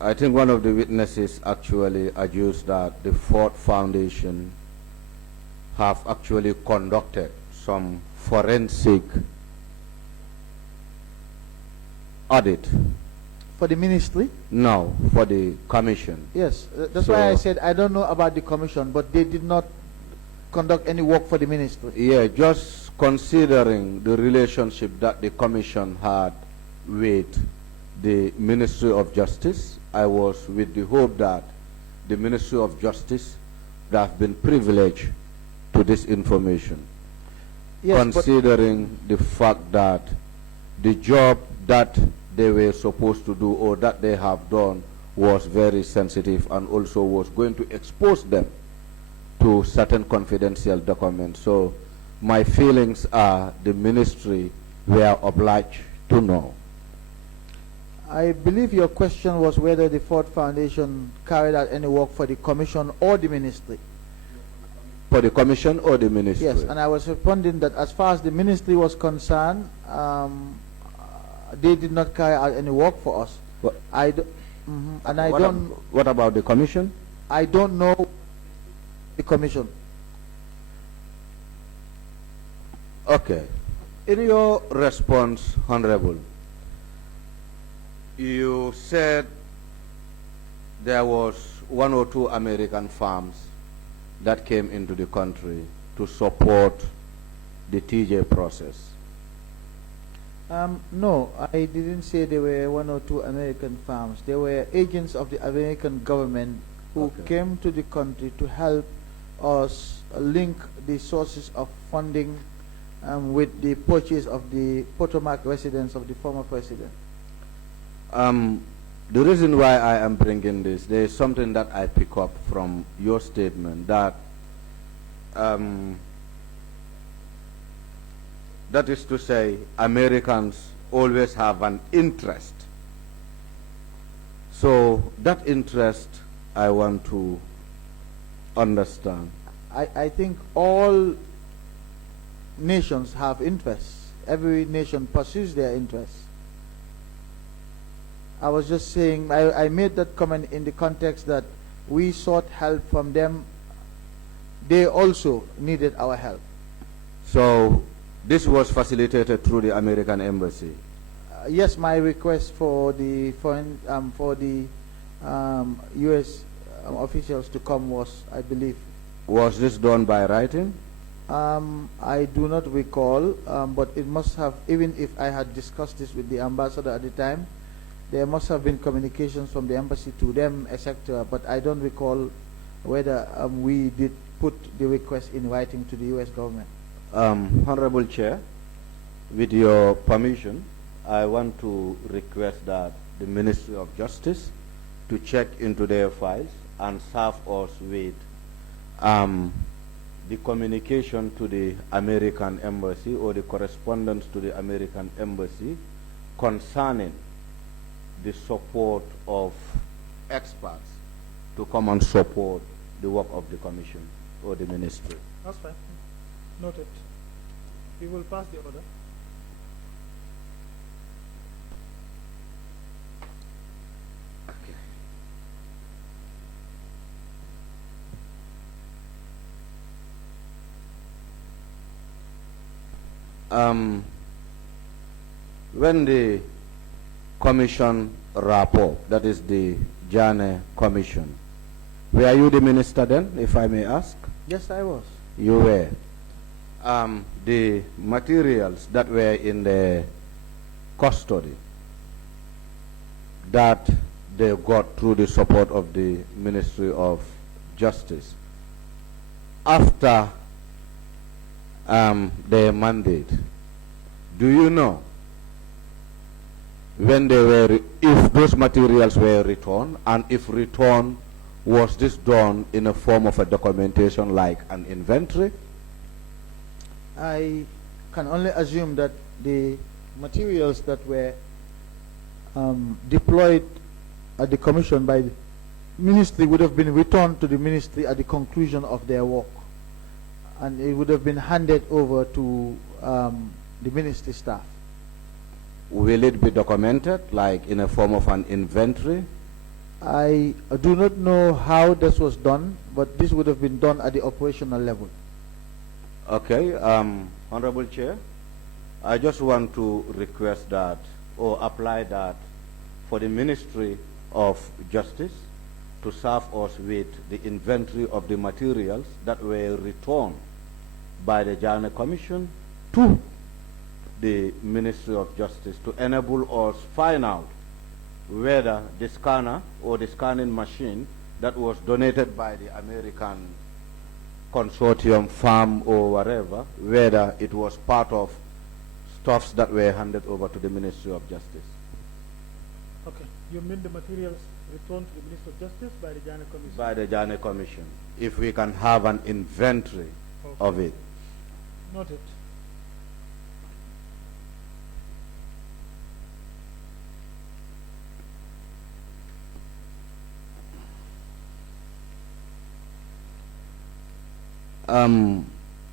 I think one of the witnesses actually adduced that the Ford Foundation have actually conducted some forensic audit. For the ministry? No, for the commission. Yes, that's why I said I don't know about the commission, but they did not conduct any work for the ministry. Yeah, just considering the relationship that the commission had with the Ministry of Justice, I was with the hope that the Ministry of Justice would have been privileged to this information. Yes, considering the fact that the job that they were supposed to do or that they have done was very sensitive and also was going to expose them to certain confidential documents. So my feelings are the ministry were obliged to know. I believe your question was whether the Ford Foundation carried out any work for the commission or the ministry. For the commission or the ministry? Yes, and I was responding that as far as the ministry was concerned, they did not carry out any work for us. What? What about the commission? I don't know the commission. Okay. In your response, Honorable, you said there was 1 or 2 American farms that came into the country to support the TJ process. No, I didn't say there were 1 or 2 American farms. There were agents of the American government who came to the country to help us link the sources of funding with the purchase of the Potomac residence of the former president. The reason why I am bringing this, there is something that I pick up from your statement that that is to say, Americans always have an interest. So that interest I want to understand. I think all nations have interests. Every nation pursues their interests. I was just saying, I made that comment in the context that we sought help from them. They also needed our help. So this was facilitated through the American embassy? Yes, my request for the foreign, U.S. Officials to come was, I believe. Was this done by writing? I do not recall, but it must have, even if I had discussed this with the ambassador at the time, there must have been communications from the embassy to them, etc. But I don't recall whether we did put the request in writing to the U.S. government. Honorable Chair, with your permission, I want to request that the Ministry of Justice to check into their files and serve us with the communication to the American embassy or the correspondence to the American embassy concerning the support of experts to come and support the work of the commission or the ministry. That's fine. Noted. We will pass the order. When the commission wrap up, that is the Jane Commission, were you the minister then, if I may ask? Yes, I was. You were. The materials that were in the custody that they got through the support of the Ministry of Justice, after their mandate, do you know when they were, if those materials were returned, and if returned, was this done in a form of a documentation like an inventory? I can only assume that the materials that were deployed at the commission by the ministry would have been returned to the ministry at the conclusion of their work, and it would have been handed over to the ministry staff. Will it be documented like in a form of an inventory? I do not know how this was done, but this would have been done at the operational level. Okay, Honorable Chair, I just want to request that or apply that for the Ministry of Justice to serve us with the inventory of the materials that were returned by the Jana Commission to the Ministry of Justice to enable us find out whether the scanner or the scanning machine that was donated by the American consortium firm or whatever, whether it was part of stuffs that were handed over to the Ministry of Justice. Okay, you mean the materials returned to the Ministry of Justice by the Jana Commission? By the Jana Commission. If we can have an inventory of it. Noted.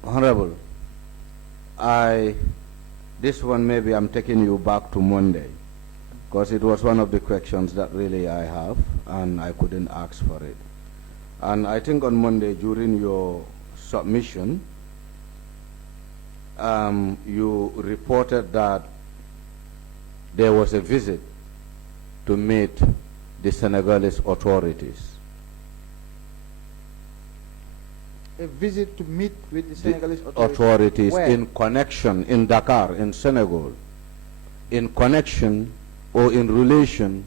Honorable, this one maybe I'm taking you back to Monday, because it was one of the questions that really I have, and I couldn't ask for it. And I think on Monday during your submission, you reported that there was a visit to meet the Senegalese authorities. A visit to meet with the Senegalese authorities. Where? In connection, in Dakar, in Senegal, in connection or in relation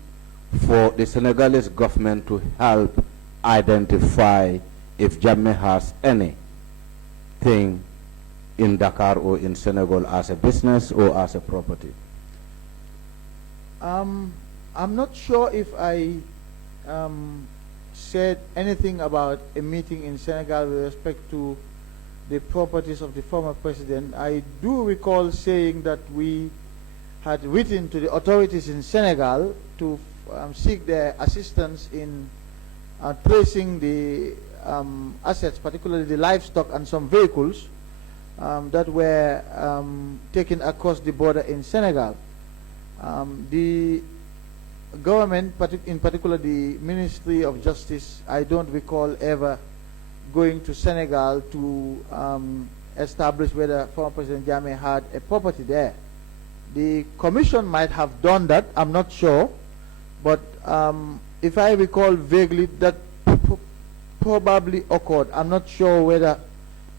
for the Senegalese government to help identify if Jammeh has anything in Dakar or in Senegal as a business or as a property. I'm not sure if I said anything about a meeting in Senegal with respect to the properties of the former president. I do recall saying that we had written to the authorities in Senegal to seek their assistance in tracing the assets, particularly the livestock and some vehicles that were taken across the border in Senegal. The government, in particular the Ministry of Justice, I don't recall ever going to Senegal to establish whether former President Jammeh had a property there. The commission might have done that, I'm not sure, but if I recall vaguely, that probably occurred. I'm not sure whether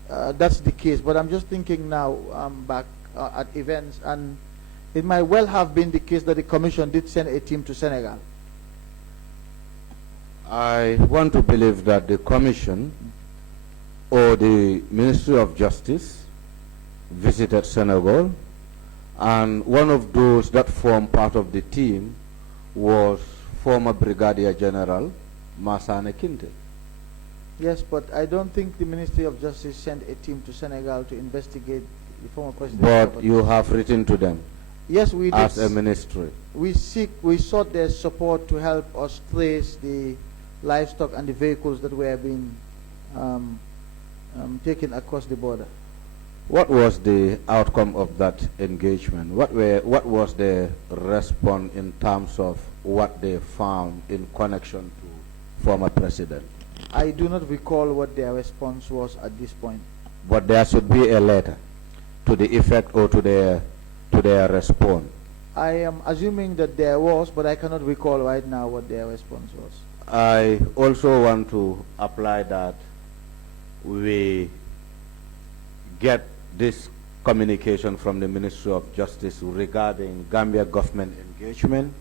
that's the case, but I'm just thinking now back at events, and it might well have been the case that the commission did send a team to Senegal. I want to believe that the commission or the Ministry of Justice visited Senegal, and one of those that formed part of the team was former Brigadier General Masane Kinte. Yes, but I don't think the Ministry of Justice sent a team to Senegal to investigate the former president. But you have written to them. Yes, we did. As a ministry. We sought their support to help us trace the livestock and the vehicles that were being taken across the border. What was the outcome of that engagement? What was the response in terms of what they found in connection to former president? I do not recall what their response was at this point. But there should be a letter to the effect or to their response. I am assuming that there was, but I cannot recall right now what their response was. I also want to apply that we get this communication from the Ministry of Justice regarding Gambia government engagement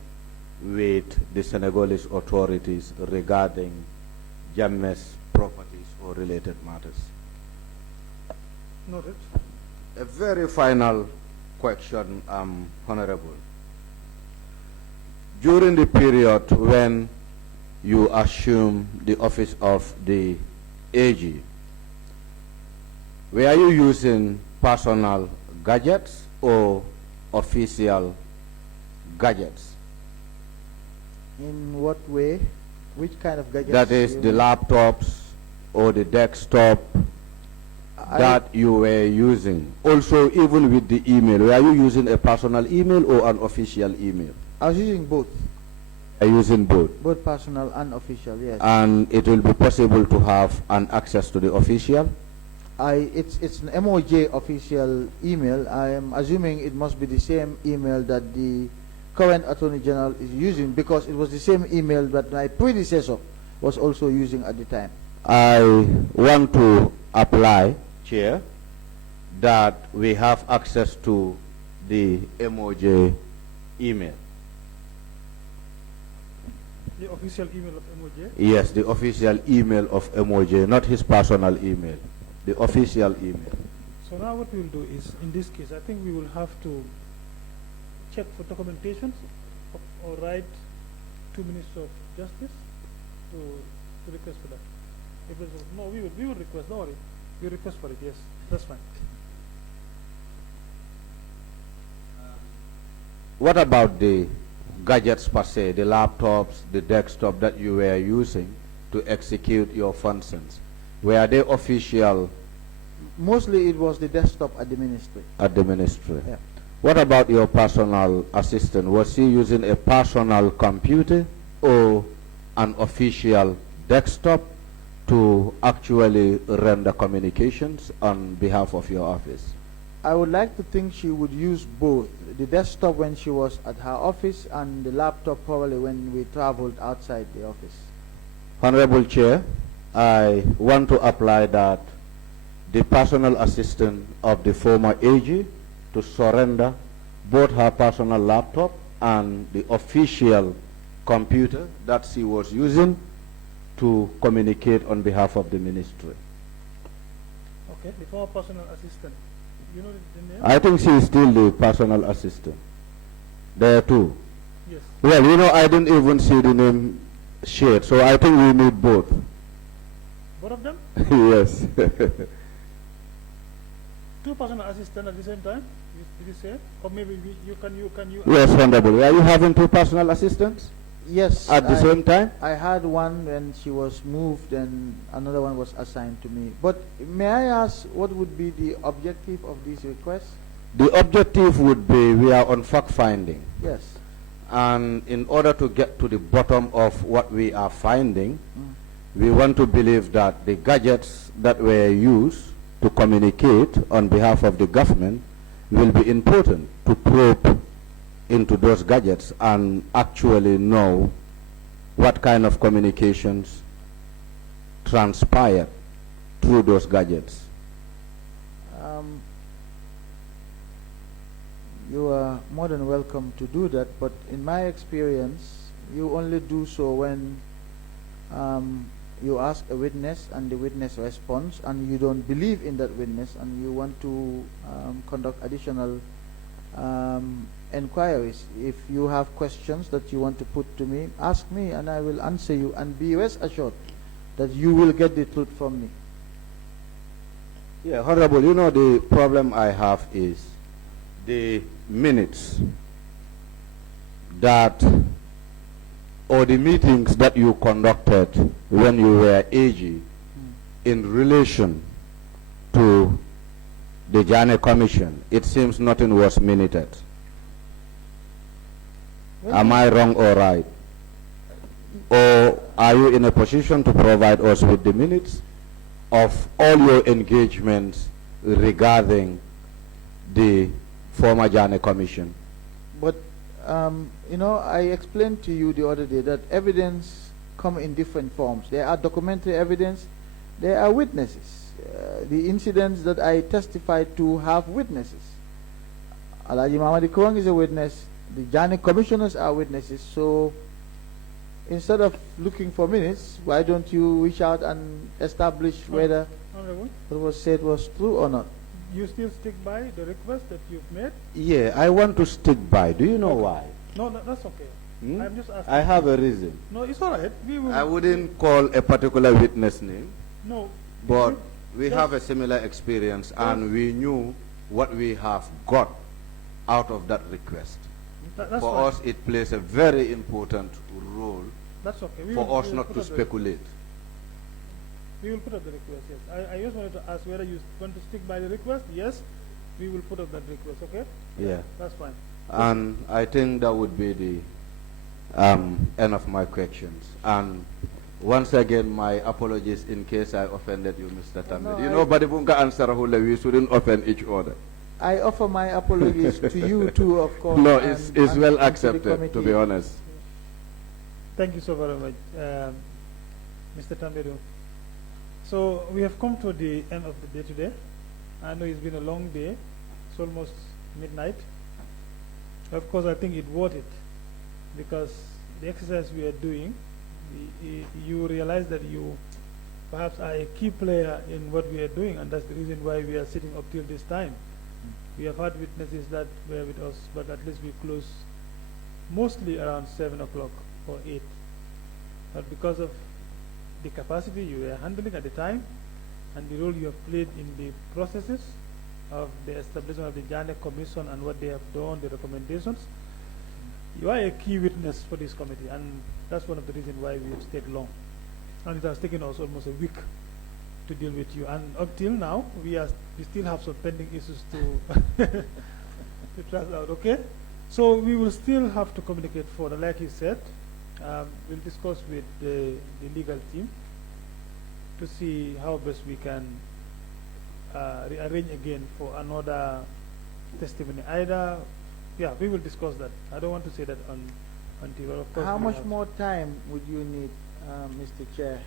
with the Senegalese authorities regarding Jammeh's properties or related matters. Noted. A very final question, Honorable. During the period when you assumed the office of the AG, were you using personal gadgets or official gadgets? In what way? Which kind of gadgets? That is the laptops or the desktop that you were using. Also, even with the email, were you using a personal email or an official email? I was using both. Using both. Both personal and official, yes. And it will be possible to have an access to the official? It's an MOJ official email. I am assuming it must be the same email that the current Attorney General is using, because it was the same email that my predecessor was also using at the time. I want to apply, Chair, that we have access to the MOJ email. The official email of MOJ? Yes, the official email of MOJ, not his personal email, the official email. So now what we'll do is, in this case, I think we will have to check for documentation or write 2 Ministers of Justice to request for that. If there's no, we will request, don't worry. We request for it, yes, that's fine. What about the gadgets per se, the laptops, the desktop that you were using to execute your functions? Were they official? Mostly it was the desktop at the ministry. At the ministry. Yeah. What about your personal assistant? Was he using a personal computer or an official desktop to actually render communications on behalf of your office? I would like to think she would use both. The desktop when she was at her office, and the laptop probably when we traveled outside the office. Honorable Chair, I want to apply that the personal assistant of the former AG to surrender both her personal laptop and the official computer that she was using to communicate on behalf of the ministry. Okay, the former personal assistant. You know the name? I think she is still the personal assistant. There too. Yes. Well, you know, I didn't even see the name shared, so I think we need both. Both of them? Yes. 2 personal assistants at the same time? Did you say? Or maybe you can. Yes, Honorable. Are you having 2 personal assistants Yes. at the same time? I had one when she was moved, and another one was assigned to me. But may I ask, what would be the objective of this request? The objective would be, we are on fact finding. Yes. And in order to get to the bottom of what we are finding, we want to believe that the gadgets that were used to communicate on behalf of the government will be important to probe into those gadgets and actually know what kind of communications transpire through those gadgets. You are more than welcome to do that, but in my experience, you only do so when you ask a witness and the witness responds, and you don't believe in that witness, and you want to conduct additional inquiries. If you have questions that you want to put to me, ask me and I will answer you, and be rest assured that you will get the truth from me. Yeah, Honorable, you know the problem I have is the minutes that, or the meetings that you conducted when you were AG in relation to the Jane Commission. It seems nothing was minuted. Am I wrong or right? Or are you in a position to provide us with the minutes of all your engagements regarding the former Jane Commission? But you know, I explained to you the other day that evidence come in different forms. There are documentary evidence, there are witnesses. The incidents that I testified to have witnesses. Alaji Mamadi Kurang is a witness, the Jane commissioners are witnesses. So instead of looking for minutes, why don't you reach out and establish whether what was said was true or not? You still stick by the request that you've made? Yeah, I want to stick by. Do you know why? No, that's okay. I'm just asking. I have a reason. No, it's all right. We will. I wouldn't call a particular witness name, No. but we have a similar experience and we knew what we have got out of that request. That's For fine. us, it plays a very important role That's okay. for us not to speculate. We will put up the request, yes. I just wanted to ask whether you want to stick by the request. Yes, we will put up that request, okay? Yeah. That's fine. And I think that would be the end of my questions. And once again, my apologies in case I offended you, Mr. Tambedou. No, you know, but we shouldn't offend each other. I offer my apologies to you too, of course. No, and- it's and- well and to the accepted, to be committee. honest. Thank you so very much, Mr. Tambedou. So we have come to the end of the day today. I know it's been a long day. It's almost midnight. Of course, I think it's worth it because the exercise we are doing, you realize that you perhaps are a key player in what we are doing, and that's the reason why we are sitting up till this time. We have had witnesses that were with us, but at least we close mostly around 7 o'clock or 8. But because of the capacity you were handling at the time and the role you have played in the processes of the establishment of the Janet Commission and what they have done, the recommendations, you are a key witness for this committee, and that's one of the reasons why we have stayed long. And it has taken us almost a week to deal with you. And up till now, we still have some pending issues to to track out. Okay, so we will still have to communicate further, like you said. We'll discuss with the legal team to see how best we can rearrange again for another testimony. Either, yeah, we will discuss that. I don't want to say that until, of course. How we much have- more time would you need, Mr. Chair?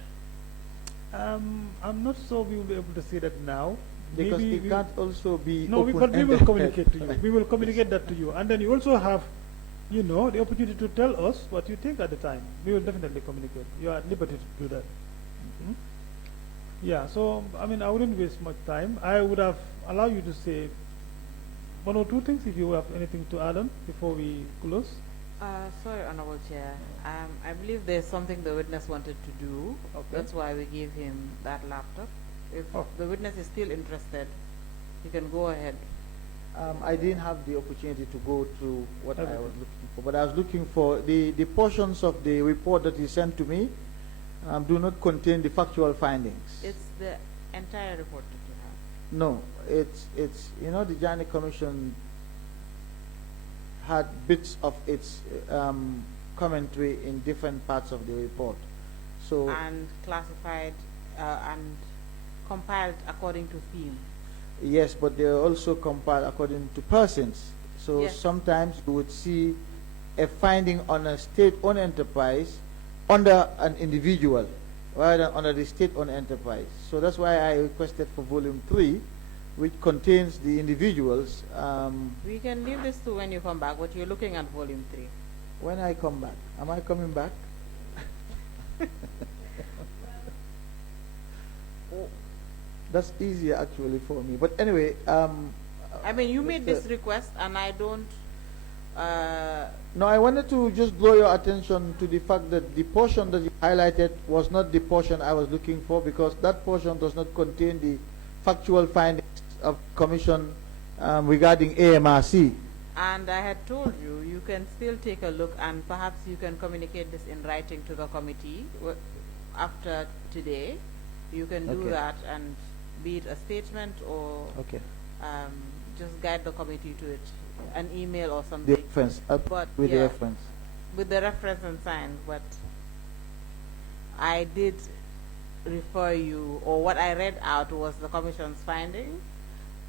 I'm not sure we will be able to say that now. Because Maybe it we- can't also be No, but we will communicate to you. We will communicate that to you. And then you also have, you know, the opportunity to tell us what you think at the time. We will definitely communicate. You are at liberty to do that. Mhm. Yeah, so, I mean, I wouldn't waste much time. I would have allowed you to say one or two things if you have anything to add on before we close. Sorry, Honorable Chair. I believe there's something the witness wanted to do. Okay. That's why we gave him that laptop. If Oh. the witness is still interested, he can go ahead. I didn't have the opportunity to go through what I Everything. was looking for, but I was looking for the portions of the report that he sent to me do not contain the factual findings. It's the entire report that you have. No, it's you know, the Janet Commission had bits of its commentary in different parts of the report. So And classified and compiled according to theme. yes, but they are also compiled according to persons. So Yes. sometimes you would see a finding on a state-owned enterprise under an individual rather than under the state-owned enterprise. So that's why I requested for volume 3, which contains the individuals. We can leave this to when you come back, but you're looking at volume 3. When I come back, am I coming back? That's easier actually for me. But anyway, I mean, you made Mr. this request, and I don't. No, I wanted to just draw your attention to the fact that the portion that you highlighted was not the portion I was looking for, because that portion does not contain the factual findings of Commission regarding AMRC. And I had told you, you can still take a look, and perhaps you can communicate this in writing to the committee after today. You can do Okay. that, and be it a statement or Okay. just guide the committee to it, an email or The something. reference, But with the yeah, reference. with the reference and sign. But I did refer you, or what I read out was the commission's findings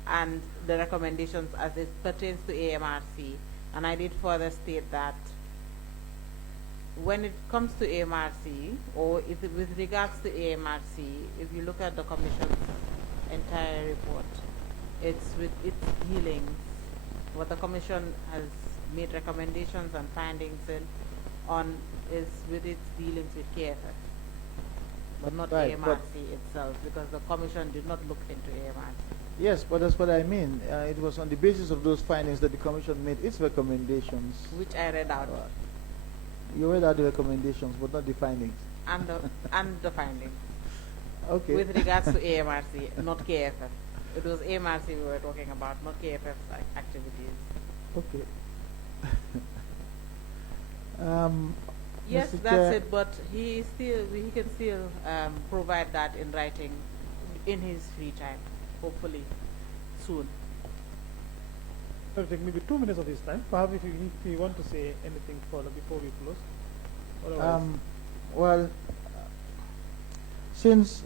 and the recommendations as it pertains to AMRC. And I did further state that when it comes to AMRC, or if with regards to AMRC, if you look at the commission's entire report, it's with its dealings, what the commission has made recommendations and findings on is with its dealings with KFF, but not Right, but- AMRC itself, because the commission did not look into AMRC. Yes, but that's what I mean. It was on the basis of those findings that the Commission made its recommendations. Which I read out, You read out the recommendations, but not the findings. and the findings. Okay. With regards to AMRC, not KFF. It was AMRC we were talking about, not KFF's activities. Okay. Yes, Mr. that's Chair, it, but he can still provide that in writing in his free time, hopefully soon. It'll take maybe 2 minutes of his time. Perhaps if you want to say anything further before we close. Otherwise, Well, since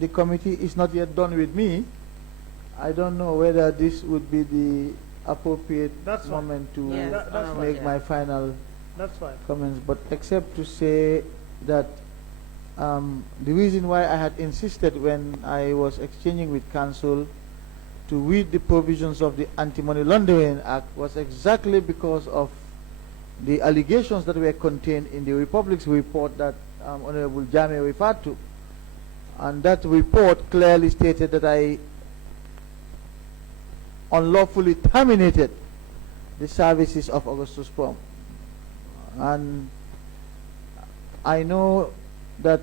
the committee is not yet done with me, I don't know whether this would be the appropriate That's fine. moment to Yes, that's fine. make my final That's fine. comments, but except to say that the reason why I had insisted when I was exchanging with counsel to read the provisions of the Anti-Money Laundering Act was exactly because of the allegations that were contained in the Republic's report that Honorable Jame referred to. And that report clearly stated that I unlawfully terminated the services of Augustus Prom. And I know that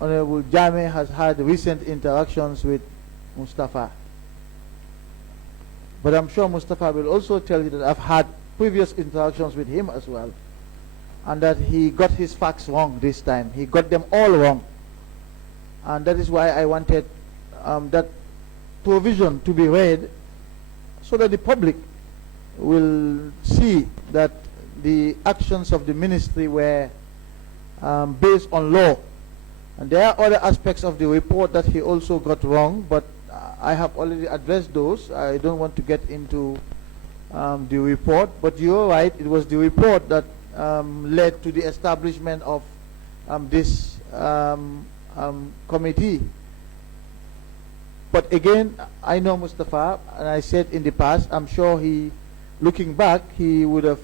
Honorable Jame has had recent interactions with Mustafa. But I'm sure Mustafa will also tell you that I've had previous interactions with him as well. And that he got his facts wrong this time. He got them all wrong. And that is why I wanted that provision to be read so that the public will see that the actions of the ministry were based on law. And there are other aspects of the report that he also got wrong, but I have already addressed those. I don't want to get into the report, but you're right, it was the report that led to the establishment of this committee. But again, I know Mustafa, and I said in the past, I'm sure he, looking back, he would have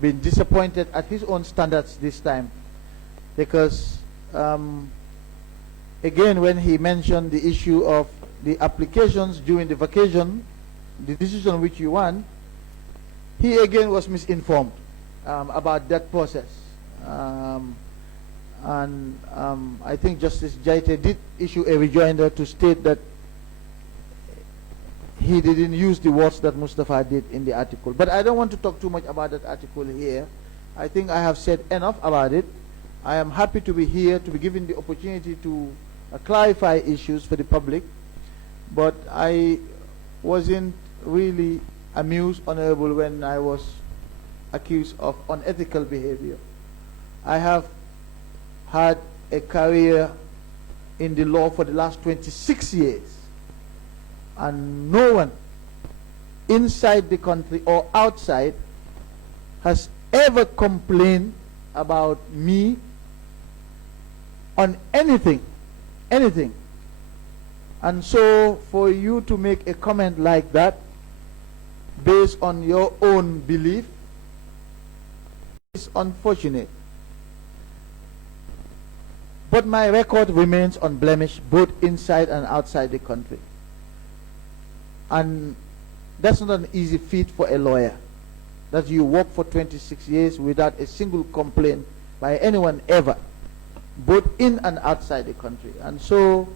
been disappointed at his own standards this time. Because, again, when he mentioned the issue of the applications during the vacation, the decision which you won, he again was misinformed about that process. I think Justice Jaite did issue a rejoinder to state that he didn't use the words that Mustafa did in the article. But I don't want to talk too much about that article here. I think I have said enough about it. I am happy to be here, to be given the opportunity to clarify issues for the public. But I wasn't really amused, Honorable, when I was accused of unethical behavior. I have had a career in the law for the last 26 years. And no one inside the country or outside has ever complained about me on anything. And so for you to make a comment like that based on your own belief is unfortunate. But my record remains unblemished both inside and outside the country. And that's not an easy feat for a lawyer, that you work for 26 years without a single complaint by anyone ever, both in and outside the country. And so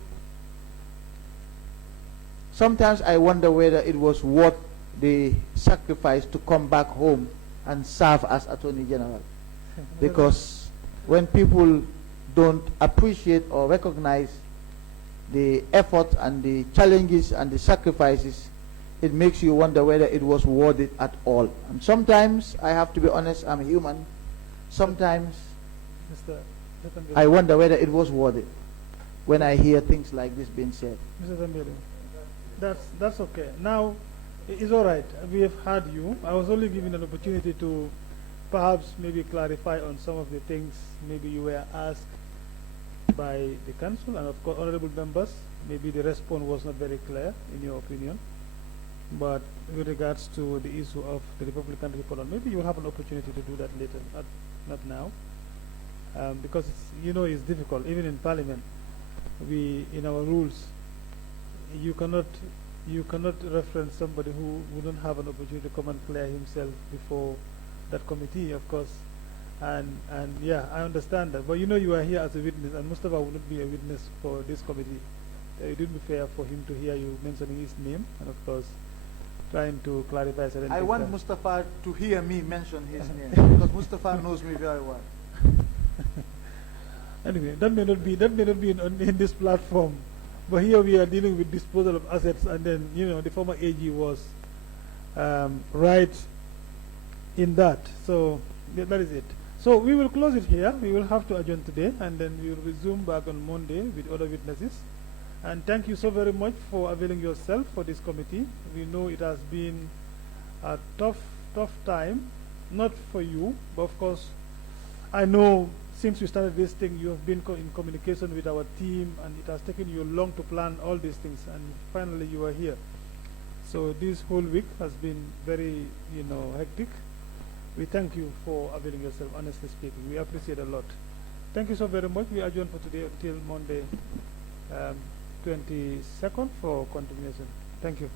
sometimes I wonder whether it was worth the sacrifice to come back home and serve as Attorney General. Because when people don't appreciate or recognize the effort and the challenges and the sacrifices, it makes you wonder whether it was worth it at all. And sometimes, I have to be honest, I'm human. Sometimes I wonder whether it was worth it when I hear things like this being said. Mr. Tambedou, that's okay. Now, it's all right. We have heard you. I was only given an opportunity to perhaps maybe clarify on some of the things maybe you were asked by the council and of course honorable members. Maybe the response was not very clear in your opinion. But with regards to the issue of the Republican report, maybe you will have an opportunity to do that later, not now. Because it's difficult. Even in Parliament, in our rules, you cannot reference somebody who wouldn't have an opportunity to come and clear himself before that committee, of course. And yeah, I understand that. But you are here as a witness, and Mustafa would not be a witness for this committee. It would be fair for him to hear you mentioning his name, and of course, trying to clarify certain things. I want Mustafa to hear me mention his name, because Mustafa knows me very well. Anyway, that may not be in this platform, but here we are dealing with disposal of assets, and then the former AG was right in that. So that is it. So we will close it here. We will have to adjourn today, and then we will resume back on Monday with other witnesses. And thank you so very much for availing yourself for this committee. We know it has been a tough time, not for you, but of course, I know since you started this thing, you have been in communication with our team, and it has taken you long to plan all these things, and finally you are here. So this whole week has been very, hectic. We thank you for availing yourself, honestly speaking. We appreciate a lot. Thank you so very much. We adjourn for today until Monday, 22nd for continuation. Thank you.